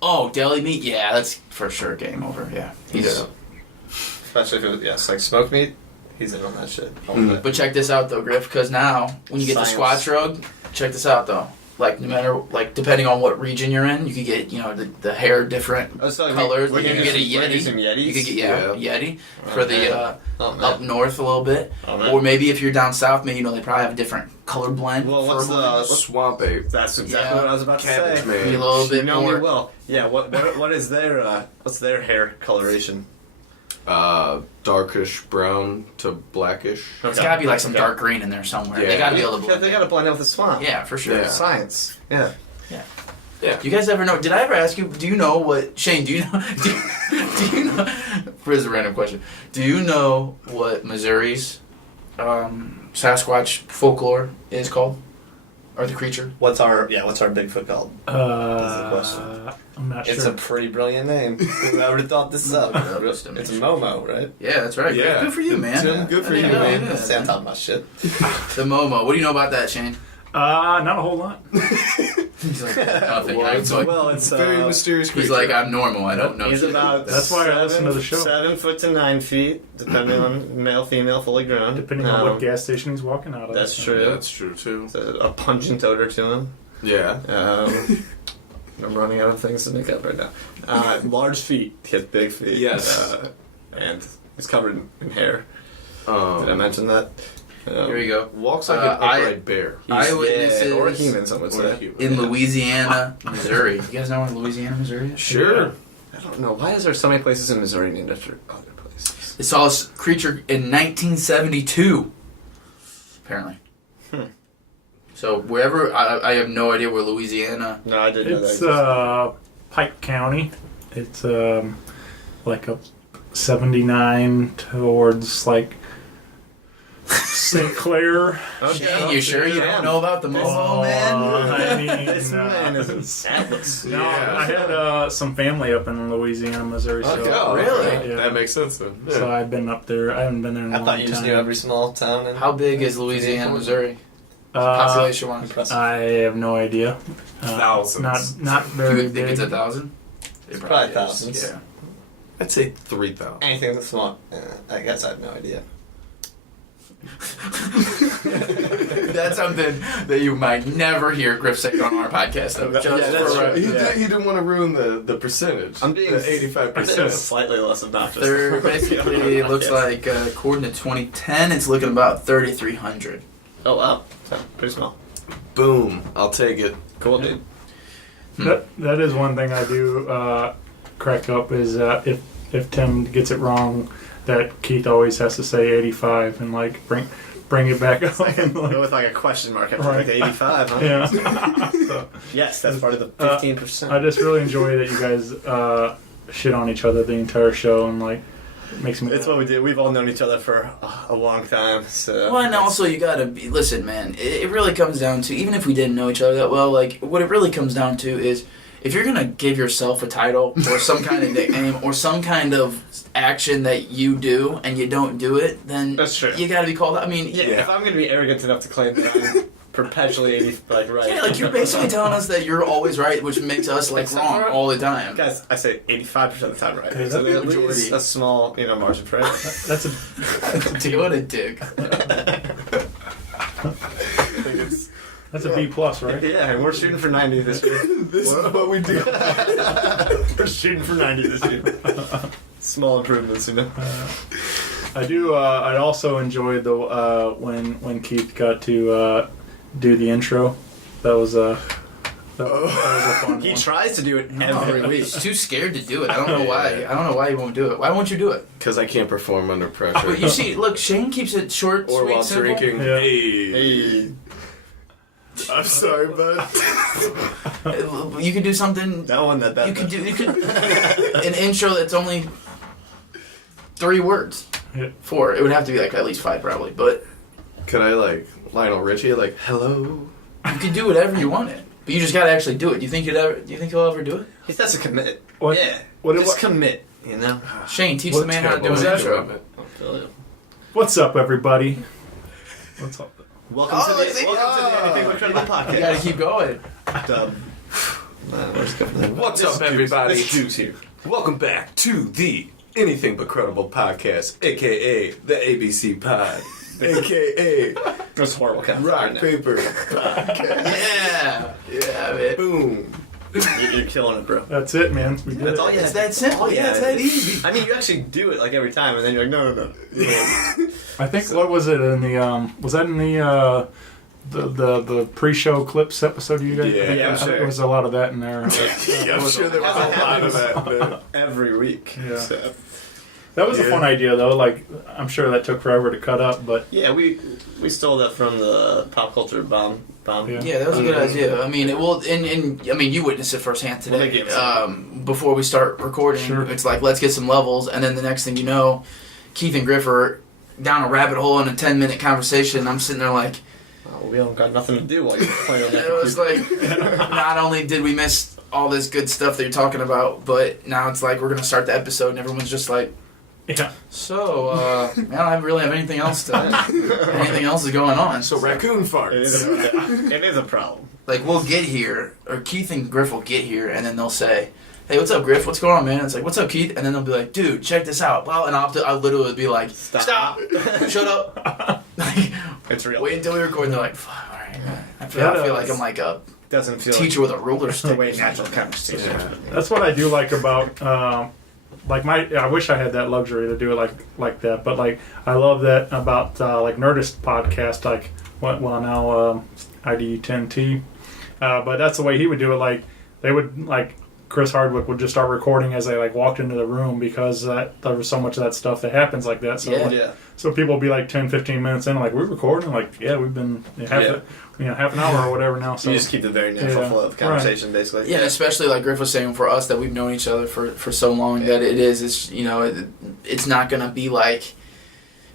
Oh, deli meat? Yeah, that's for sure game over. Yeah, he's. Yeah. Especially if it was, like smoked meat. He's in on that shit. All of it. But check this out though, Griff, because now when you get Science. the Squatch Rug, check this out though. like no matter like depending on what region you're in, you could get the hair different colors. We're You could get a Yeti. Yeti. Yetis? You could get Yeti for Oh, the man. Oh, man. up north a little bit, Oh, man. or maybe if you're down south, maybe they probably have a different color blend. Well, what's fur the blend. Swamp ape. That's exactly what I was about to Cabbage say. man. Maybe a little bit You know more. me well. Yeah. What is their what's their hair coloration? Darkish brown to blackish. It's gotta be like some dark green in there somewhere. Yeah. They gotta be able to Yeah, blend. they gotta blend in with the swamp. Yeah, for sure. Yeah. Science. Yeah. You guys ever know? Did I ever ask you? Do you know what Shane? Do you know? Do you know? Here's a random question. Do you know what Missouri's Sasquatch folklore is called, or the creature? What's our Bigfoot called? That's the question. I'm not It's sure. a pretty brilliant name. Whoever thought this up? It's a Momo, right? Yeah, that's right. Yeah. Good for you, man. Tim, good for I you, didn't know man. that. Stay on top of my shit. The Momo. What do you know about that, Shane? Not a whole lot. He's like, nothing. Well, I'm like, Well, it's Very mysterious creature. he's like, I'm normal. I don't know. He's shit. about That's why I listen to the show. 7 foot to 9 feet, depending on male, female, fully grown. Depending on what gas station he's walking out of. That's true. That's true too. It's a pungent odor to him. Yeah. I'm running out of things to make up right now. Large feet. He has big feet. Yes. And he's covered in hair. Did Um, I mention that? Here you go. walks like an I- upright bear. Eyewitnesses or a human, some would Or a say. human. in Louisiana, Missouri. You guys know where Louisiana, Missouri is? Sure. I don't know. Why is there so many places in Missouri named after other places? They saw this creature in 1972. Apparently. So wherever I have no idea where Louisiana. No, I didn't know It's that. Pike County. It's like a 79 towards like St. Clair. Shane, you sure you don't know about the Momo, man? I mean, This man is Atlas. no, Yeah. I had some family up in Louisiana, Missouri. So, Oh, really? Yeah. That makes sense then. Yeah. So I've been up there. I haven't been there in a I long thought you just time. knew every small town. And How big is Louisiana, Missouri? Uh, Population wise? Impressive. I have no idea. Thousands. Not Do very you think big. it's 1,000? It's probably is, thousands. Yeah. I'd say 3,000. Anything that's small. I guess I have no idea. That's something that you might never hear Griff say on our podcast, though. Just Yeah, that's for, true. He didn't want to ruin the percentage. I'm being the I'm being 85%. slightly less obnoxious. There basically it looks like, according to 2010, it's looking about 3,300. Oh wow, so, pretty small. Boom. I'll take it. Cool, dude. That is one thing I do crack up is if Tim gets it wrong, that Keith always has to say 85 and like bring it back up. And, Go like, with like a question mark after Right. like 85, huh? yeah. So, Yes, that's part of the I 15%. just really enjoy that you guys shit on each other the entire show and like it makes me. It's what we do. We've all known each other for a long time. So. Well, and also you gotta be, listen, man, it really comes down to, even if we didn't know each other that well, like, what it really comes down to is, if you're gonna give yourself a title or some kind of nickname or some kind of action that you do and you don't do it, then That's true. you gotta be called. I mean, Yeah, if I'm gonna be arrogant enough to claim that I'm perpetually 80, like right. yeah, like you're basically telling us that you're always right, which makes us like Except wrong for- all the time. Guys, I say 85% of the time, right? Okay, So that's at the least a small, margin for error. That's a What a dick. that's a B plus, right? Yeah, and we're shooting for 90 this year. This is what we do. We're shooting for 90 this year. Small improvements, I do. I also enjoyed the when Keith got to do the intro. That was a fun He one. tries to do it every week. He's too scared to do it. I don't know why. I don't know why he won't do it. Why won't you do it? Because I can't perform under pressure. But you see, look, Shane keeps it short, or sweet, while simple. drinking. Yeah. Hey. I'm sorry, bud. You could do something. That one, that You could an intro that's only 3 words. Yeah. 4. It would have to be like at least 5 probably, but Can I like Lionel Richie? Like, hello? you could do whatever you wanted. But you just gotta actually do it. Do you think he'll ever do it? He has to commit. What- Yeah. what- Just what- commit, you know? Shane, teach What the man how to do What was an that intro. from? What's up, everybody? What's up? Welcome Oh, to the see? Anything But Credible podcast. You gotta keep going. What's up, everybody? This dude's here. Welcome back to the Anything But Credible podcast, a.k.a. the ABC Pod, a.k.a. That's horrible. Rock Paper Podcast. Yeah. Yeah. have it. Boom. You're killing it, bro. That's it, man. We did That's it. all you It's had. that simple. Yeah, it's that easy. I mean, you actually do it like every time, and then you're like, no. I think what was it in the was that in the pre-show clips episode you guys? Yeah, I think sure. there was a lot of that in there. I'm sure there was a lot of that. Man. Every week. Yeah. So, That was a Yeah. fun idea though. Like I'm sure that took forever to cut up, but yeah, we stole that from the pop culture bomb. Yeah. Yeah, that was a good idea. I mean, it will, and I mean, you witnessed it firsthand Well, they today. gave us Before we start recording, Sure. it's like let's get some levels, and then the next thing you know, Keith and Griff are down a rabbit hole in a 10-minute conversation. And I'm sitting there like, Oh, we don't got nothing to do while you're playing on that it was computer. like, not only did we miss all this good stuff that you're talking about, but now it's like we're gonna start the episode, and everyone's just like, yeah. so, man, I don't really have anything else to. Anything else is going on. So raccoon It farts. is a problem. Like, we'll get here, or Keith and Griff will get here, and then they'll say, hey, what's up, Griff? What's going on, man? It's like, what's up, Keith? And then they'll be like, dude, check this out. Well, and I'll literally be like, stop! Shut up! Like, It's real. wait until we record, and they're like, fuck, alright. I feel like I'm like a Doesn't feel teacher with a ruler like stick. the way natural conversation. Yeah. That's what I do like about like I wish I had that luxury to do it like that, but like I love that about like Nerdist Podcast, like now ID10T, but that's the way he would do it. Like they would like Chris Hardwick would just start recording as they like walked into the room because there was so much of that stuff that happens like that. So Yeah. like, Yeah. so people will be like 10-15 minutes in, like we're recording, like yeah, we've been half an hour or whatever now. So You just keep the very natural Yeah. flow of conversation, basically. Yeah, and especially like Griff was saying for us that we've known each other for so long that it's not going to be like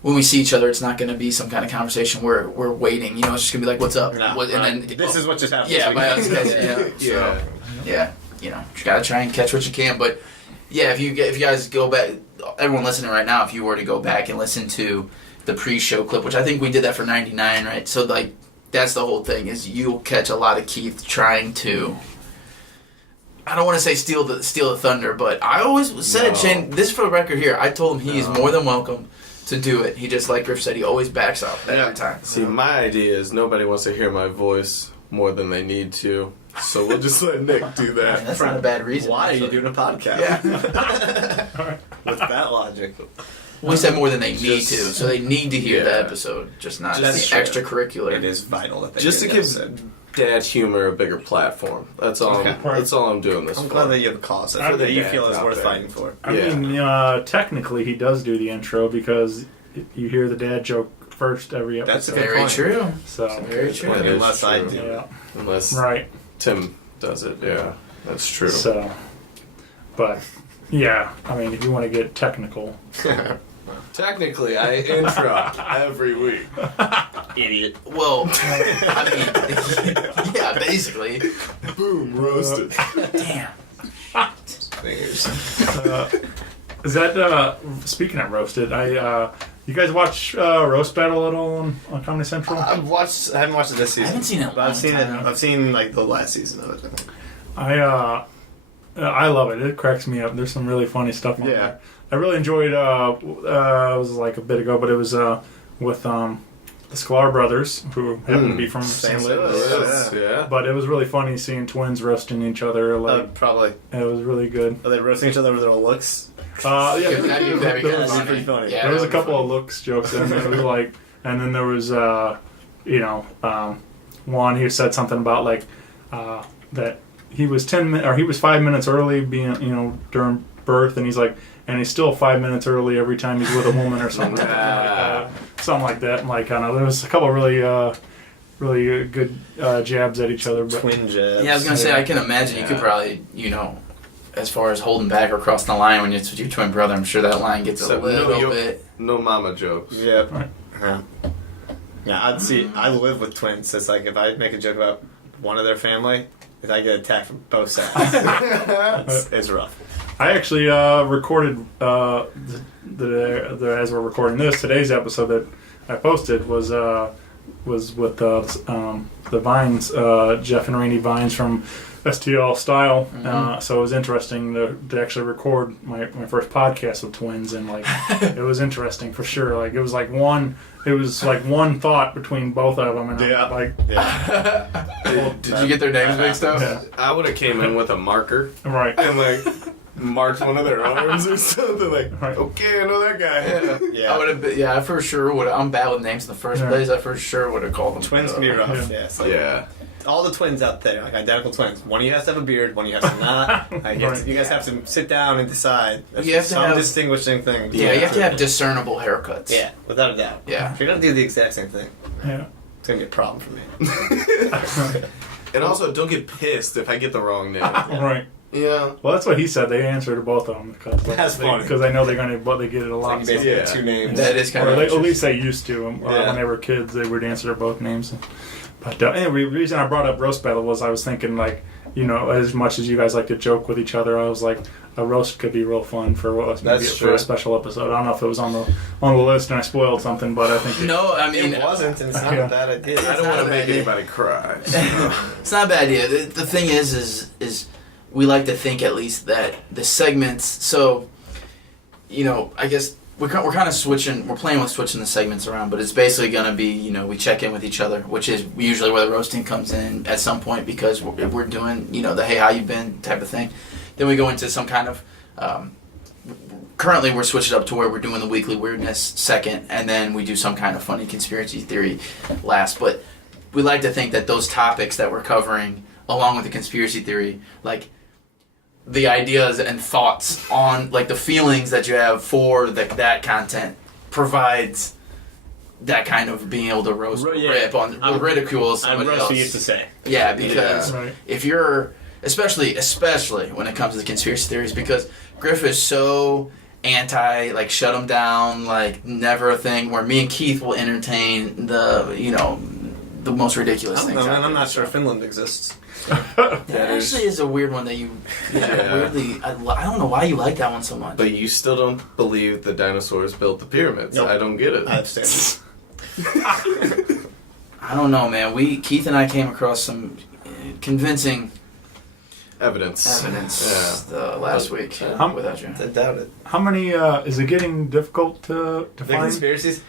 when we see each other, it's not going to be some kind of conversation where we're waiting. You know, it's just going to be like, what's up? No, What, and right. then This is what just happened. yeah, So by we- us guys, yeah. Yeah. Yeah, you know, you gotta try and catch what you can. But yeah, if you guys go back, everyone listening right now, if you were to go back and listen to the pre-show clip, which I think we did that for 99, right? So like that's the whole thing is you'll catch a lot of Keith trying to. I don't want to say steal the thunder, but I always said, No. Shane, this for the record here, I told him he is more than welcome to do it. He just, like Griff said, he always backs out every time. See, my idea is nobody wants to hear my voice more than they need to, so we'll just let Nick do Man, that. that's not a bad reason. Why are you actually. doing a podcast? Yeah. With that logic. We said more than they need Just- to, so they need to hear the Yeah. episode, just not That's the true. extracurricular. It is vital that they Just to hear give the episode. dad humor a bigger platform. That's all. Okay. That's all I'm doing this I'm for. glad that you have a cause I that you think feel is that's worth out there. fighting for. I Yeah. mean, technically he does do the intro because you hear the dad joke first every That's episode. a Very point. true. So Very true. That is Unless I true. do. yeah, Unless right. Tim does it. Yeah, that's true. So, but yeah, I mean, if you want to get technical, Technically, I intro every week. Idiot. Well, I mean, yeah, basically. Boom, roasted. Damn. is that speaking of roasted? You guys watch Roast Battle at all on Comedy Central? I haven't watched it this season. I haven't seen it in a But I've long seen time. it. I've seen like the last season of it. I think. I love it. It cracks me up. There's some really funny stuff on Yeah. there. I really enjoyed. It was like a bit ago, but it was with the Sklar brothers, who happen to be from St. St. Louis. Yes, yeah. But it was really funny seeing twins roasting each other. Like Probably. it was really good. Are they roasting each other with their looks? Yeah, That'd be there kind was- of That'd be funny. Yeah, there was a that would be couple funny. of looks jokes in there. It was like, and then there was, one he said something about like that he was 5 minutes early being during birth, and he's like, and he's still 5 minutes early every time he's with a woman or something, something like that. And like, I don't know, there was a couple of really good jabs at each other, but Twin jabs. Yeah, I was gonna say I can imagine you could probably as far as holding back or crossing the line when it's with your twin brother, I'm sure that line gets a So, little bit. No mama jokes. Yep. Right. Yeah. Yeah, I'd see. I live with twins. So it's like if I make a joke about one of their family, if I get attacked from both sides, it's rough. I actually recorded as we're recording today's episode that I posted was was with the Vines, Jeff and Randy Vines from STL Style. So it was interesting to actually record my first podcast with twins, and like it was interesting for sure. Like it was like one thought between both of them, and Did you get their names mixed up? Yeah. I would have came in with a marker Right. and like marked one of their arms or something. Like, Right. okay, I know that guy. Yeah. I would have been, I for sure would. I'm bad with names in the first place. I for sure would have called them. Twins can be rough. Yeah. Yeah. It's like, Yeah. all the twins out there, like identical twins. One of you has to have a beard, one of you has to not. You guys have to sit down and decide. There's You have to some have- distinguishing thing. Yeah, you have to have discernible haircuts. Yeah, without a doubt. Yeah. If you're gonna do the exact same thing, Yeah. it's gonna be a problem for me. And also, don't get pissed if I get the wrong name. Right. Yeah. Well, that's what he said. They answered both of them That's funny. because I know they're going to, but they get it a lot. Like basically Yeah. two names. That is kind Or of at least they used to. Yeah. When they were kids, they would answer both names. But anyway, the reason I brought up roast battle was I was thinking, like, you know, as much as you guys like to joke with each other, I was like, a roast could be real fun for us, maybe That's for true. a special episode. I don't know if it was on the list and I spoiled something, but I think No, I mean, It wasn't, and it's not Yeah. a bad idea. I don't not want a to bad make idea. anybody cry. it's not a bad idea. The thing is we like to think at least that the segments. So, you know, I guess we're kind of switching. We're playing with switching the segments around, but it's basically going to be, you know, we check in with each other, which is usually where the roasting comes in at some point because we're doing, you know, the hey, how you been type of thing. Then we go into some kind of. Currently, we're switched up to where we're doing the weekly weirdness second, and then we do some kind of funny conspiracy theory last. But we like to think that those topics that we're covering, along with the conspiracy theory, like the ideas and thoughts on, like the feelings that you have for that content, provides that kind of being able to roast, rip on, ridicule somebody roast else. what you used to say. Yeah, because Yeah. Right. if you're, especially when it comes to the conspiracy theories, because Griff is so anti, like, shut them down, like, never a thing, where me and Keith will entertain the, you know, the most ridiculous things. out I'm there. not sure Finland exists. That actually is a weird one that you weirdly. I don't know why you like that one so much. But you still don't believe the dinosaurs built the pyramids. Nope. I don't get it. I have standards. I don't know, man. Keith and I came across some convincing Evidence. last week without you. I doubt it. How many is it getting difficult to The find? conspiracies.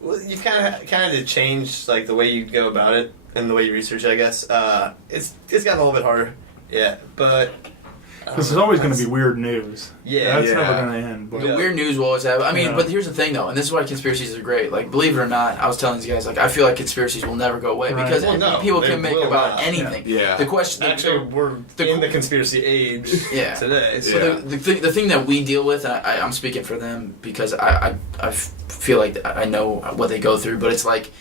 Well, you've kind of to change like the way you go about it and the way you research it, I guess. It's gotten a little bit harder. Yeah, but Because there's always going to be weird news. Yeah, That's yeah. never going to end. But The weird news will always have. I mean, Yeah. but here's the thing, though, and this is why conspiracies are great. Like, believe it or not, I was telling these guys, like, I feel like conspiracies will never go away Right. because Well, no, people they can make will about not. anything. Yeah. The question, actually, we're the- in the conspiracy age Yeah. today. So Yeah. the thing that we deal with, and I'm speaking for them because I feel like I know what they go through, but it's like,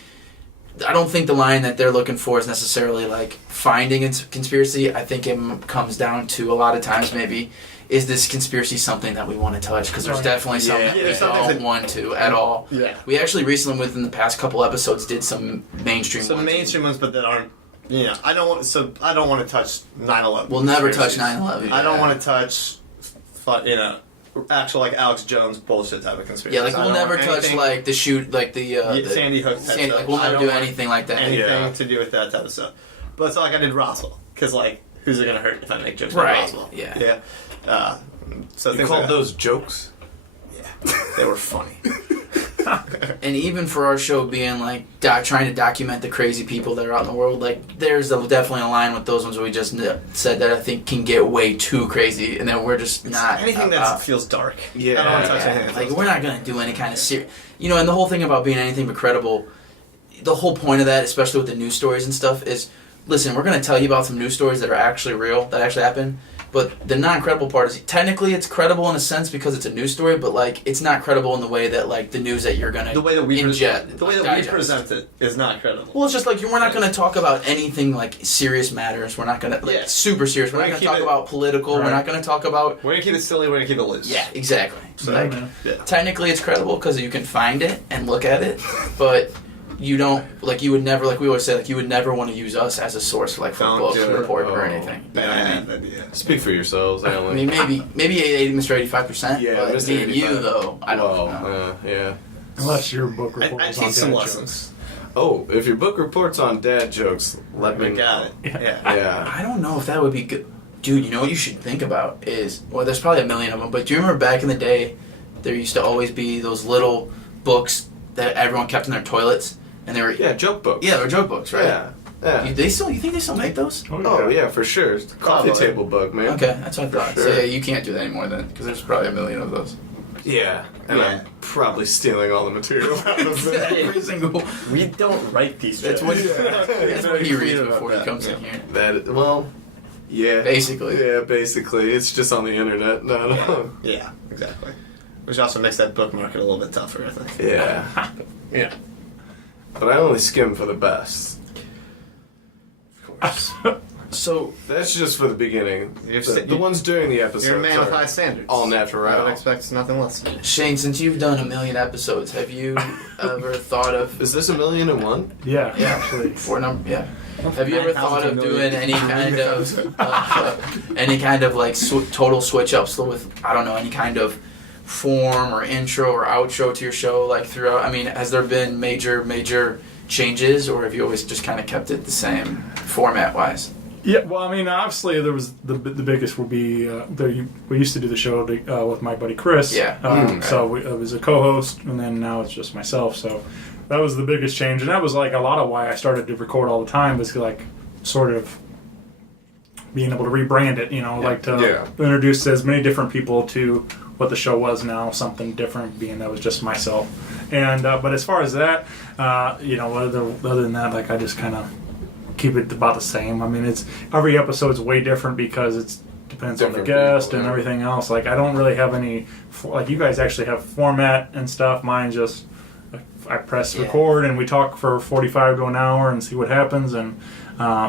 I don't think the line that they're looking for is necessarily like finding a conspiracy. I think it comes down to a lot of times maybe, is this conspiracy something that we want to touch? Because there's definitely something Yeah. that Yeah, we there's something don't that- want to at all. Yeah. We actually recently, within the past couple episodes, did some mainstream Some ones. mainstream ones, but that aren't. You know, I don't want to touch 9/11. We'll never touch conspiracies. 9/11. I don't want to touch, actual like Alex Jones bullshit type of conspiracy. Yeah, like we'll never touch like the shoot, like the Sandy Hook type Sandy, stuff. like we'll I never don't do want anything like that. anything Yeah. to do with that type of stuff. But it's not like I did Roswell, because like, who's it gonna hurt if I make jokes Right, about Roswell? yeah. Yeah. So You things called like those jokes? they were funny. And even for our show being like trying to document the crazy people that are out in the world, like there's definitely a line with those ones where we just said that I think can get way too crazy, and then we're just not Anything that feels dark. Yeah. I don't want to touch anything. that like feels we're dark. not gonna do any kind of serious, you know. And the whole thing about being anything but credible, the whole point of that, especially with the news stories and stuff, is listen, we're gonna tell you about some news stories that are actually real, that actually happen. But the non-credible part is technically it's credible in a sense because it's a news story, but like it's not credible in the way that like the news that you're gonna The way that we ingest, the way that digest. we present it is not credible. Well, it's just like we're not going to talk about anything like serious matters. We're not going to like Yeah. super serious. We're not going to talk about political. We're not going to talk about. We're gonna keep it silly. We're gonna keep it loose. Yeah, exactly. So Yeah, like, man. Yeah. technically, it's credible because you can find it and look at it, but you don't like you would never like we always say like you would never want to use us as a source like for a Don't book, do it. report, or Oh. anything. Bad I mean, idea. Speak for yourselves, I Alan. mean, maybe 80, Mr. 85%. Yeah, but Mr. me and you 85. though, I don't Well, know. yeah. Unless your book report I was on teach some dad lessons. Oh, if your book reports on dad jokes, let me know. Got it. Yeah. Yeah. I don't know if that would be good. Dude, you know what you should think about is, well, there's probably a million of them, but do you remember back in the day, there used to always be those little books that everyone kept in their toilets, and they were Joke books. they were joke books, right? Yeah. You think they still make those? Oh, yeah, for sure. It's the coffee Probably. table book, man. Okay, that's what I thought. For So sure. yeah, you can't do that anymore then, because there's probably a million of those. Yeah. And Yeah. I'm probably stealing all the material out of it. Every single. We don't write these That's jokes. what. That's what he Very reads clear before he about comes that, in here. That, well, yeah. Basically. Yeah, basically. It's just on the internet. No. Yeah, exactly. Which also makes that book market a little bit tougher, I think. Yeah. Yeah. But I only skim for the best. Of course. So That's just for the beginning. The ones during the episode. You're a man with high standards. all natural. I would expect nothing less. Shane, since you've done 1 million episodes, have you ever thought of? Is this 1,000,001? Yeah, Yeah, actually. four number. Yeah. Have you ever thought of 9,000 doing any kind of like total switch ups with I don't know any kind of form or intro or outro to your show like throughout? I mean, has there been major changes, or have you always just kind of kept it the same format wise? Yeah, well, I mean, obviously, there was the biggest would be we used to do the show with my buddy Chris. Yeah. So I was a co-host, and then now it's just myself. So that was the biggest change, and that was like a lot of why I started to record all the time was like sort of being able to rebrand it, like to introduce as many different people to what the show was now, something different, being that was just myself. And but as far as that, other than that, like I just kind of keep it about the same. I mean, it's every episode's way different because it depends on the Different guest people, and yeah. everything else. Like I don't really have any like you guys actually have format and stuff. Mine just I press record and we talk for 45 to an hour and see what happens. And I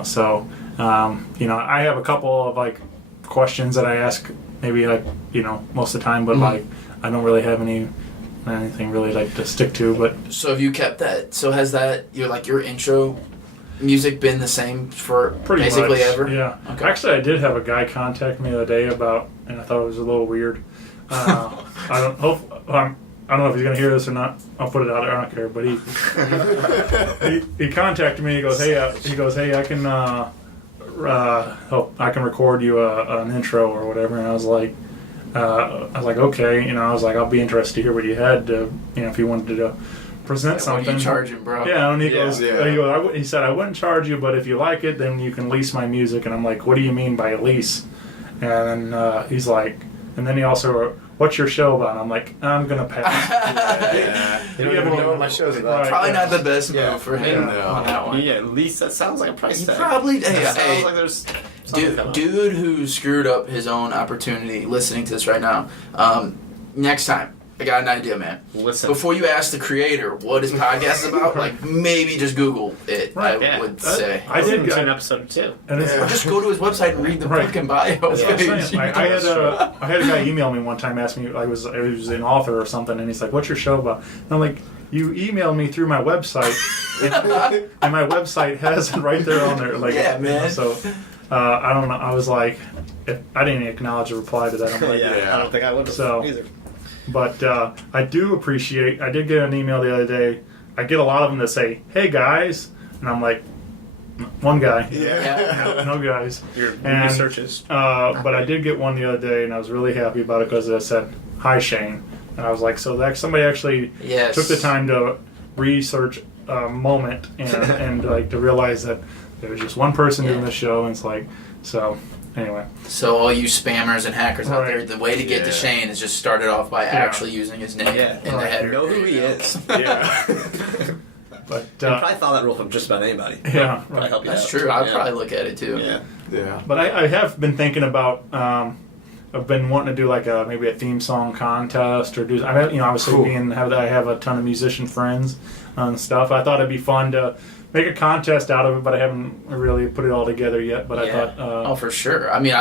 have a couple of like questions that I ask maybe like most of the time, but like I don't really have anything really like to stick to. But So have you kept that? So has that your intro music been the same for pretty basically much, ever? yeah. Okay. Actually, I did have a guy contact me the other day about, and I thought it was a little weird. I don't know if he's gonna hear this or not. I'll put it out there. I don't care. But he contacted me. He goes, hey, I can I can record you an intro or whatever. And I was like, okay. I was like, I'll be interested to hear what you had. If you wanted to present What something. are you charging, bro? Yeah, and he Yeah, goes, yeah. he said, I wouldn't charge you, but if you like it, then you can lease my music. And I'm like, what do you mean by lease? And then he's like, and then he also, what's your show about? And I'm like, I'm going to pass. You don't even know what my show's about. Right. Probably not the best move for him Yeah. on that one. Yeah, at least that sounds like a price He tag. probably That sounds like there's something coming up. dude who screwed up his own opportunity listening to this right now. Next time, I got an idea, man. Listen. Before you ask the creator what his podcast is about, like maybe just Google it. Right, I would yeah. say. I did Listen to an get, episode or two. and it's, Or just go to his website and read the Right. fucking bio. That's what I'm page. saying. I had a guy email me one time, asked me, I was an author or something, and he's like, what's your show about? And I'm like, you emailed me through my website, and my website has it right there on there. Like, Yeah, man. So, I don't know. I was like, I didn't even acknowledge a reply to that. I'm like, Yeah, I don't think I would have So- either. But I do appreciate, I did get an email the other day. I get a lot of them that say, hey guys, and I'm like, one guy. Yeah. No guys. Your And, researches. But I did get one the other day, and I was really happy about it because it said, hi Shane. And I was like, so that somebody actually Yes. took the time to research a moment and like to realize that there was just one person doing the show, and it's like, so anyway. So all you spammers and hackers out there, Right. the way to get to Shane is just start it off by actually using his name Yeah. in the header. Know who he is. Yeah. But You probably follow that rule from just about anybody. yeah, Probably right. help you That's out. true. I'd Yeah. probably look at it too. Yeah. Yeah. But I have been thinking about. I've been wanting to do like maybe a theme song contest or do. I obviously Cool. I have a ton of musician friends and stuff. I thought it'd be fun to make a contest out of it, but I haven't really put it all together yet. But I thought. Oh, for sure. I mean,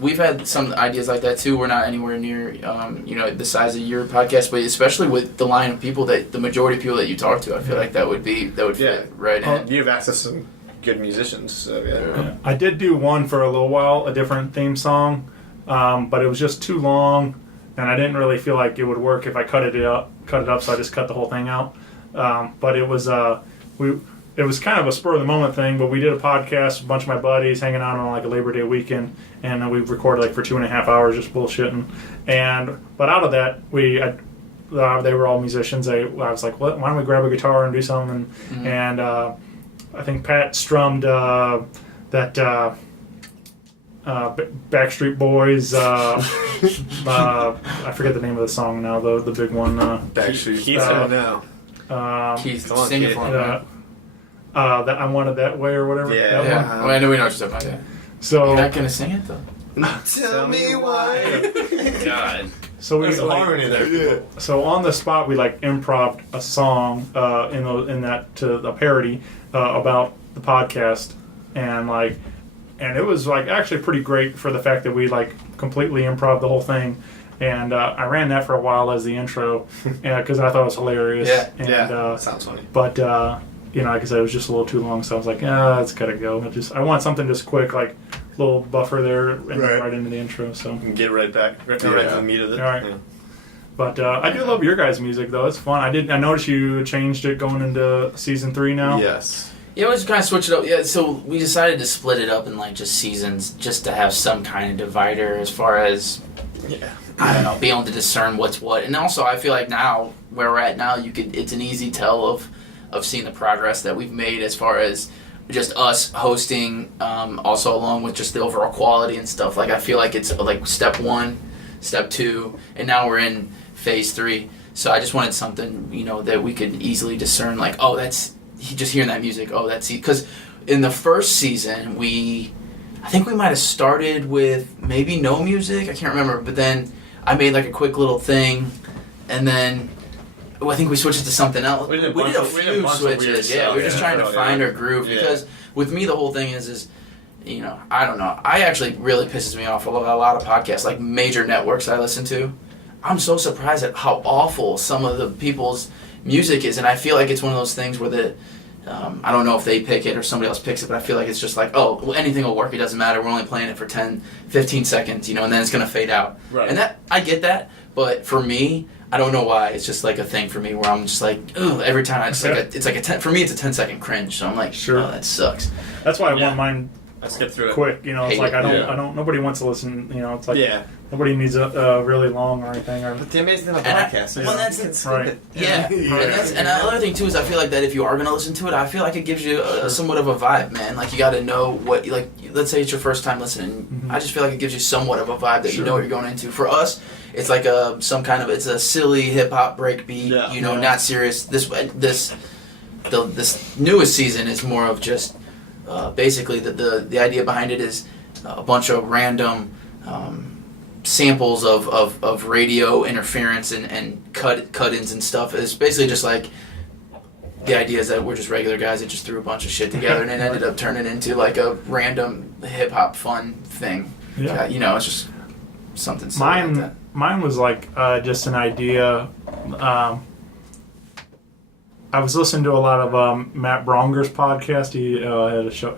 we've had some ideas like that too. We're not anywhere near, the size of your podcast, but especially with the line of people the majority of people that you talk to, I feel like that would fit right in. You have access to some good musicians, so yeah. I did do one for a little while, a different theme song, but it was just too long, and I didn't really feel like it would work if I cut it up. So I just cut the whole thing out. But it was it was kind of a spur of the moment thing, but we did a podcast, a bunch of my buddies hanging out on like a Labor Day weekend, and we recorded like for 2.5 hours just bullshitting. But out of that, they were all musicians. I was like, why don't we grab a guitar and do something? And I think Pat strummed that Backstreet Boys. I forget the name of the song now. The big one. Backstreet. Keith, now. Keith, Come on, sing it kid. for me. That I Want It That Way or whatever. Yeah. That one. Yeah, well, I know we know what you're talking about. So You're not gonna sing it though. Tell me why. God. so we There's a harmony there. Yeah. So on the spot, we like improv'd a song in that to a parody about the podcast, and it was like actually pretty great for the fact that we like completely improv the whole thing, and I ran that for a while as the intro, because I thought it was hilarious. Yeah. And, Sounds funny. But like I said, it was just a little too long, so I was like, it's gotta go. I want something just quick, like little buffer there, and right into the intro. So. You can get right back, right to the meat of it. All right. Yeah. But I do love your guys' music though. It's fun. I noticed you changed it going into season 3 now. Yes. Yeah, we just kind of switch it up. Yeah, so we decided to split it up in like just seasons, just to have some kind of divider as far as I don't know, be able to discern what's what. And also, I feel like now where we're at now, it's an easy tell of seeing the progress that we've made as far as just us hosting, also along with just the overall quality and stuff. Like I feel like it's like step 1, step 2, and now we're in phase 3. So I just wanted something, that we could easily discern. Like, oh, that's just hearing that music. Oh, that's because in the first season I think we might have started with maybe no music. I can't remember, but then I made like a quick little thing, and then I think we switched it to something else. We did a We did a bunch of few weird switches. Yeah, stuff, we were just trying to find our groove because with me the whole thing is I don't know. I actually really pisses me off a lot of podcasts, like major networks I listen to. I'm so surprised at how awful some of the people's music is, and I feel like it's one of those things where I don't know if they pick it or somebody else picks it, but I feel like it's just like, oh, well, anything will work. It doesn't matter. We're only playing it for 10, 15 seconds, and then it's going to fade out. Right. And I get that, but for me, I don't know why. It's just like a thing for me where I'm just like, ooh, every time for me, it's a 10-second cringe. So I'm like, Sure. Oh, that sucks. That's why I want mine I skipped through it. quick. It's Hate like it. nobody wants to listen. It's like Yeah. nobody needs a really long or anything. But the amazing thing about And podcasts well, is that's Right. Yeah, and another thing too is I feel like that if you are gonna listen to it, I feel like it gives you somewhat of a vibe, man. Like you got to know what, like, let's say it's your first time listening. Mm-hmm. I just feel like it gives you somewhat of a vibe that you know what you're going into. For us, it's like it's a silly hip hop break beat, not serious. This newest season is more of just basically the idea behind it is a bunch of random. Samples of radio interference and cut-ins and stuff. It's basically just like the idea is that we're just regular guys that just threw a bunch of shit together and it ended up turning into like a random hip-hop fun thing. Yeah. It's just something silly like that. Mine was like just an idea. I was listening to a lot of Matt Bronger's podcast. He had a show.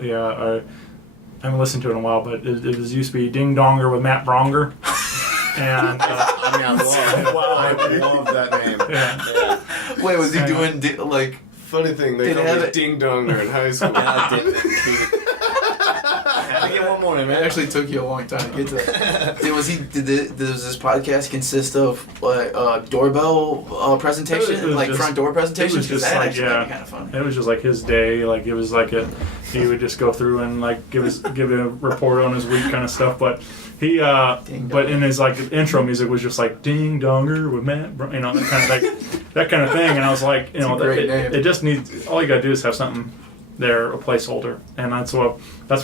I haven't listened to it in a while, but it used to be Ding Donger with Matt Bronger. And I love that name. Yeah. Wait, was he doing like? Funny thing, they Did called it have me it- Ding Donger in high school. God damn it. I get one more, It man. actually took you a long time to get to that. Does this podcast consist of doorbell presentation, It was like just- front door presentation? it was Because just that like, actually might be kind of fun. It was just like his day. Like it was like he would just go through and like give a report on his week kind of stuff. But but in his like intro music was just like Ding Donger with Matt, that kind of thing. And I was like, a great name. it just needs, all you gotta do is have something there, a placeholder, and that's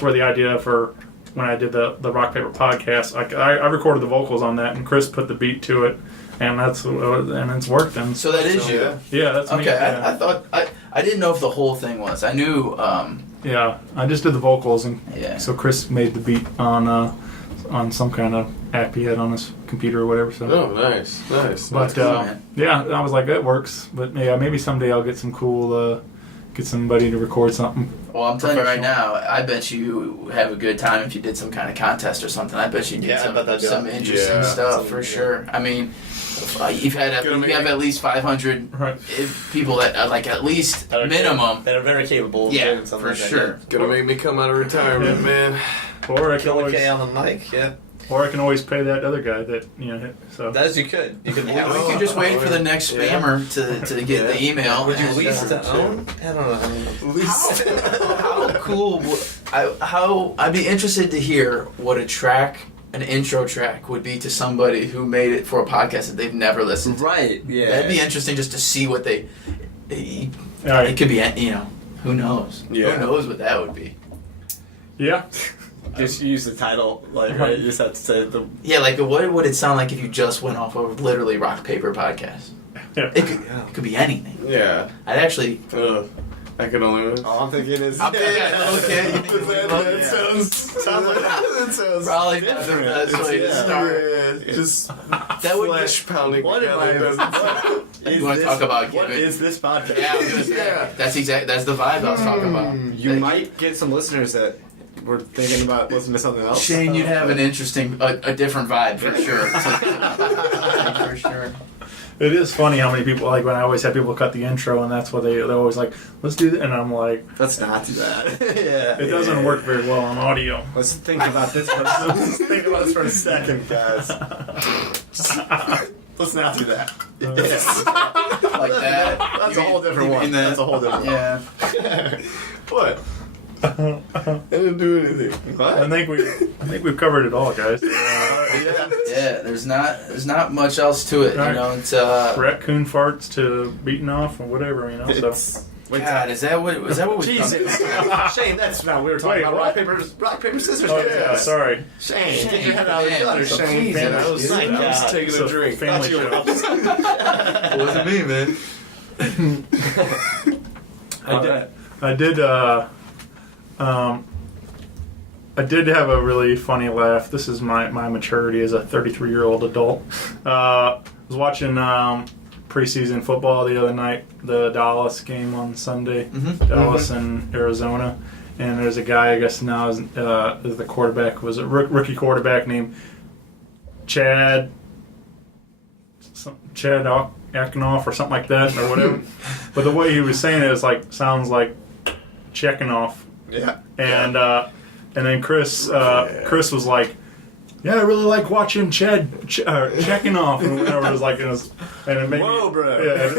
where the idea for when I did the Rock Paper podcast, I recorded the vocals on that, and Chris put the beat to it, and it's worked. And So that is you. yeah, that's me. Okay, Yeah. I thought I didn't know if the whole thing was. I knew. Yeah, I just did the vocals, and Yeah. so Chris made the beat on some kind of app he had on his computer or whatever. So, Oh, nice. but cool, man. yeah, I was like, that works. But yeah, maybe someday I'll get some cool, get somebody to record something Well, I'm telling you right now, I bet you have a good time if you did some kind of contest or something. I bet you did some interesting stuff for sure. I mean, you have at least 500 people that like at least minimum that are very capable. Of doing something for like sure. That. Gonna make me come out of retirement, man. Or I can Kill a always, K on the mic. Yeah. or I can always pay that other guy that hit. So That you could. You could. Yeah, we could just wait for the next spammer to get the email. Would you and, lease to own? I don't know. Lease. How cool? I'd be interested to hear what an intro track would be to somebody who made it for a podcast that they've never listened to. Right. Yeah. That'd be interesting just to see what they. right. It could be, who knows? Yeah. Who knows what that would be? Yeah. Just use the title, like, right? You just have to say the. Yeah, like what would it sound like if you just went off of literally rock paper podcast? Yeah. It could be anything. Yeah. I'd actually. I can only. All I'm thinking is. Okay. That sounds like that sounds Probably not the best way to start. Yeah, just That would flesh pounding. What am I? You want to talk about What giving? is this podcast? Yeah, I was gonna say, that's the vibe I was talking about. You might get some listeners that were thinking about listening to something else. Shane, you'd have an interesting, a different vibe for sure. For sure. It is funny how many people, like when I always have people cut the intro and that's what they're always like, let's do that. And I'm like, Let's not do that. Yeah. it doesn't work very well on audio. Let's think about this. Let's think about this for a second, guys. Let's not do that. Like that. That's a whole different one. That's a whole different one. Yeah. What? I didn't do anything. What? I think we've covered it all, guys. Yeah, there's not much else to it, Right. It's Raccoon farts to beating off or whatever, So God, is that what we've Jesus. done? Shane, that's not. We were talking Wait, about what? rock, paper, scissors. oh yeah, sorry. Shane, get your head out of the gutter, Jesus. Shane. Jesus. I was God. taking It's a drink. family show. It wasn't me, man. I did have a really funny laugh. This is my maturity as a 33-year-old adult. I was watching preseason football the other night, the Dallas game on Sunday, Dallas and Arizona. And there's a guy, I guess now is the quarterback, was a rookie quarterback named Chad Acknoff or something like that or whatever. But the way he was saying it is sounds like checking off. Yeah. And then Chris was like, yeah, I really like watching Chad checking off and whatever. And it made Whoa, me, bro. Yeah,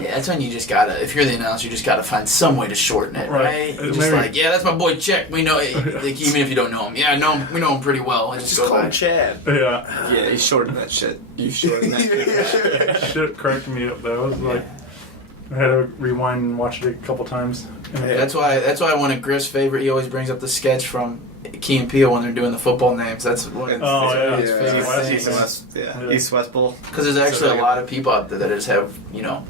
Yeah, that's when you just gotta, if you're the announcer, you just gotta find some way to shorten it, right? You're just Maybe. yeah, that's my boy Check. We know, like, even if you don't know him. Yeah, we know him pretty well. Just call him Chad. yeah. Yeah, he shortened that shit. You shortened that shit. Shit cracked me up though. I was like, I had to rewind and watch it a couple times. That's why one of Griff's favorite. He always brings up the sketch from Key and Peele when they're doing the football names. That's one of his favorite. East West Bowl. Because there's actually a lot of people out there that just have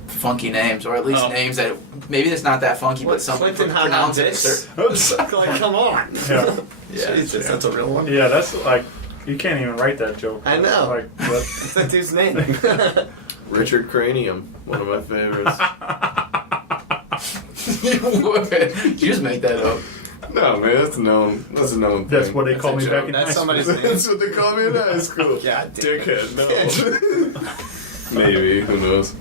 funky names, or at least names that maybe it's not that funky, but some Clinton pronounce it. Like, come on. Yeah. Jesus, that's a real one. Yeah, that's like, you can't even write that joke. I know. Like, what? What's that dude's name? Richard Cranium, one of my favorites. Did you just make that up? No, man, that's a known thing. That's what they call me back in high That's school. somebody's name. That's what they call me in high school. God damn. Dickhead, no. Maybe, who knows?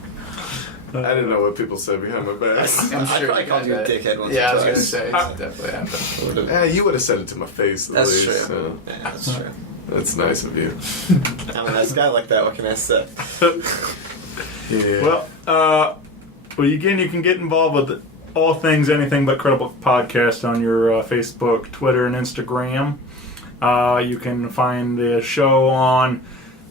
I didn't know what people said behind my back. I'm I sure probably you called you a got that. dickhead once Yeah, I or was gonna twice. say it definitely happened. You would have said it to my face. At That's least, true. so Yeah, that's true. that's nice of you. I'm a nice guy like that. What can I say? Yeah. Well, again, you can get involved with all things Anything But Credible Podcast on your Facebook, Twitter, and Instagram. You can find the show on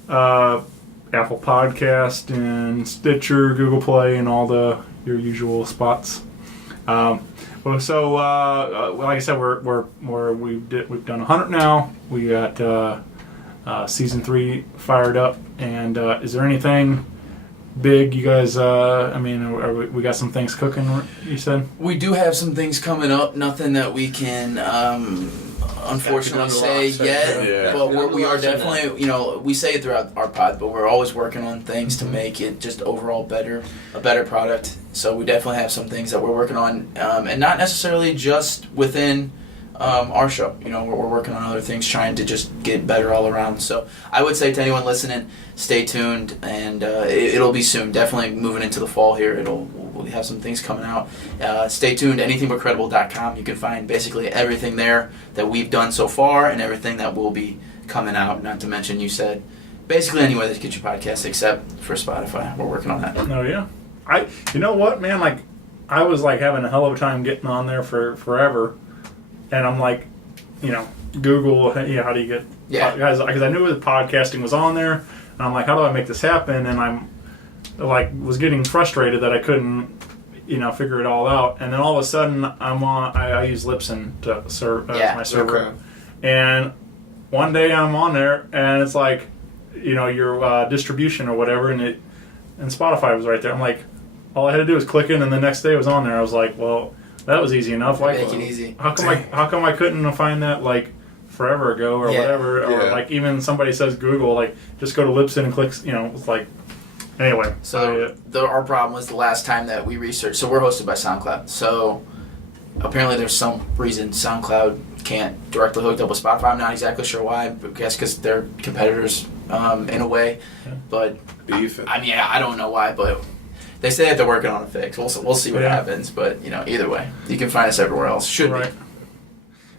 Apple Podcast and Stitcher, Google Play, and all your usual spots. Like I said, we've done 100 now. We got season 3 fired up. And is there anything big, you guys? We got some things cooking. You said We do have some things coming up. Nothing that we can unfortunately say yet. Yeah. But we are definitely, we say it throughout our pod, but we're always working on things to make it just overall better, a better product. So we definitely have some things that we're working on, and not necessarily just within our show. You know, we're working on other things, trying to just get better all around. So I would say to anyone listening, stay tuned, and it'll be soon. Definitely moving into the fall here. We'll have some things coming out. Stay tuned. Anythingbutcredible.com. You can find basically everything there that we've done so far, and everything that will be coming out. Not to mention, you said basically anywhere that you get your podcast except for Spotify. We're working on that. Oh yeah. You know what, man? Like, I was like having a hell of a time getting on there for forever, and I'm like, you know, Google, how do you get? Yeah. Guys, because I knew that podcasting was on there, and I'm like, how do I make this happen? And I'm like, was getting frustrated that I couldn't, you know, figure it all out. And then all of a sudden, I use Libsyn to serve as my server, Okay. and one day I'm on there, and it's like, you know, your distribution or whatever, and Spotify was right there. I'm like, all I had to do was click in, and the next day it was on there. I was like, well, that was easy enough. Like, Make it easy. How come I couldn't find that like forever ago or whatever? Or like even somebody says Google, like just go to Libsyn and click. You know, it's like anyway. So our problem was the last time that we researched. So we're hosted by SoundCloud. So apparently there's some reason SoundCloud can't directly hook up with Spotify. I'm not exactly sure why. I guess because they're competitors in a way. But Beef. I mean, I don't know why, but they say that they're working on a fix. We'll see what happens. But you know, either way, you can find us everywhere else. Should be.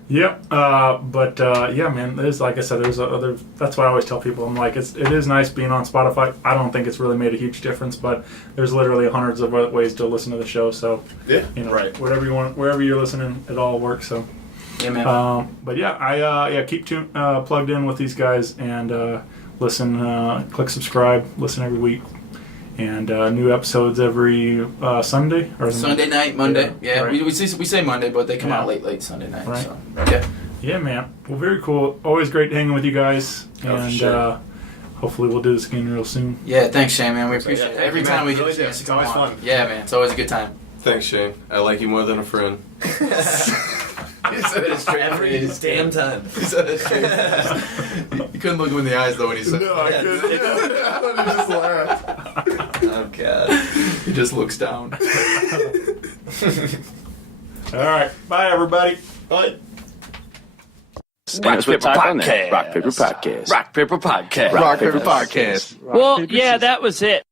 Yep. But yeah, man. There's, like I said, there's other. That's what I always tell people. I'm like, it is nice being on Spotify. I don't think it's really made a huge difference, but there's literally hundreds of ways to listen to the show. So Yeah. you know, whatever you want, wherever you're listening, it all works. So. Yeah, man. But yeah, I keep plugged in with these guys and listen. Click subscribe. Listen every week, and new episodes every Sunday or Sunday night, Monday. Yeah, right. we say Monday, but they come out late Sunday night. Right. So yeah. Yeah, man. Well, very cool. Always great hanging with you guys, and hopefully we'll do this again real soon. Yeah, thanks, Shane, man. We appreciate it. Every time we get a chance to come always on. fun. Yeah, man. It's always a good time. Thanks, Shane. I like you more than a friend. He said it straight Every damn time. He said it straight. You couldn't look him in the eyes though when he said No, I couldn't. I just laughed. Oh god. He just looks down. All right. Bye, everybody. Bye. Rock Paper Podcast. Rock Paper Podcast. Rock Paper Podcast. Rock Paper Podcast. Well, yeah, that was it.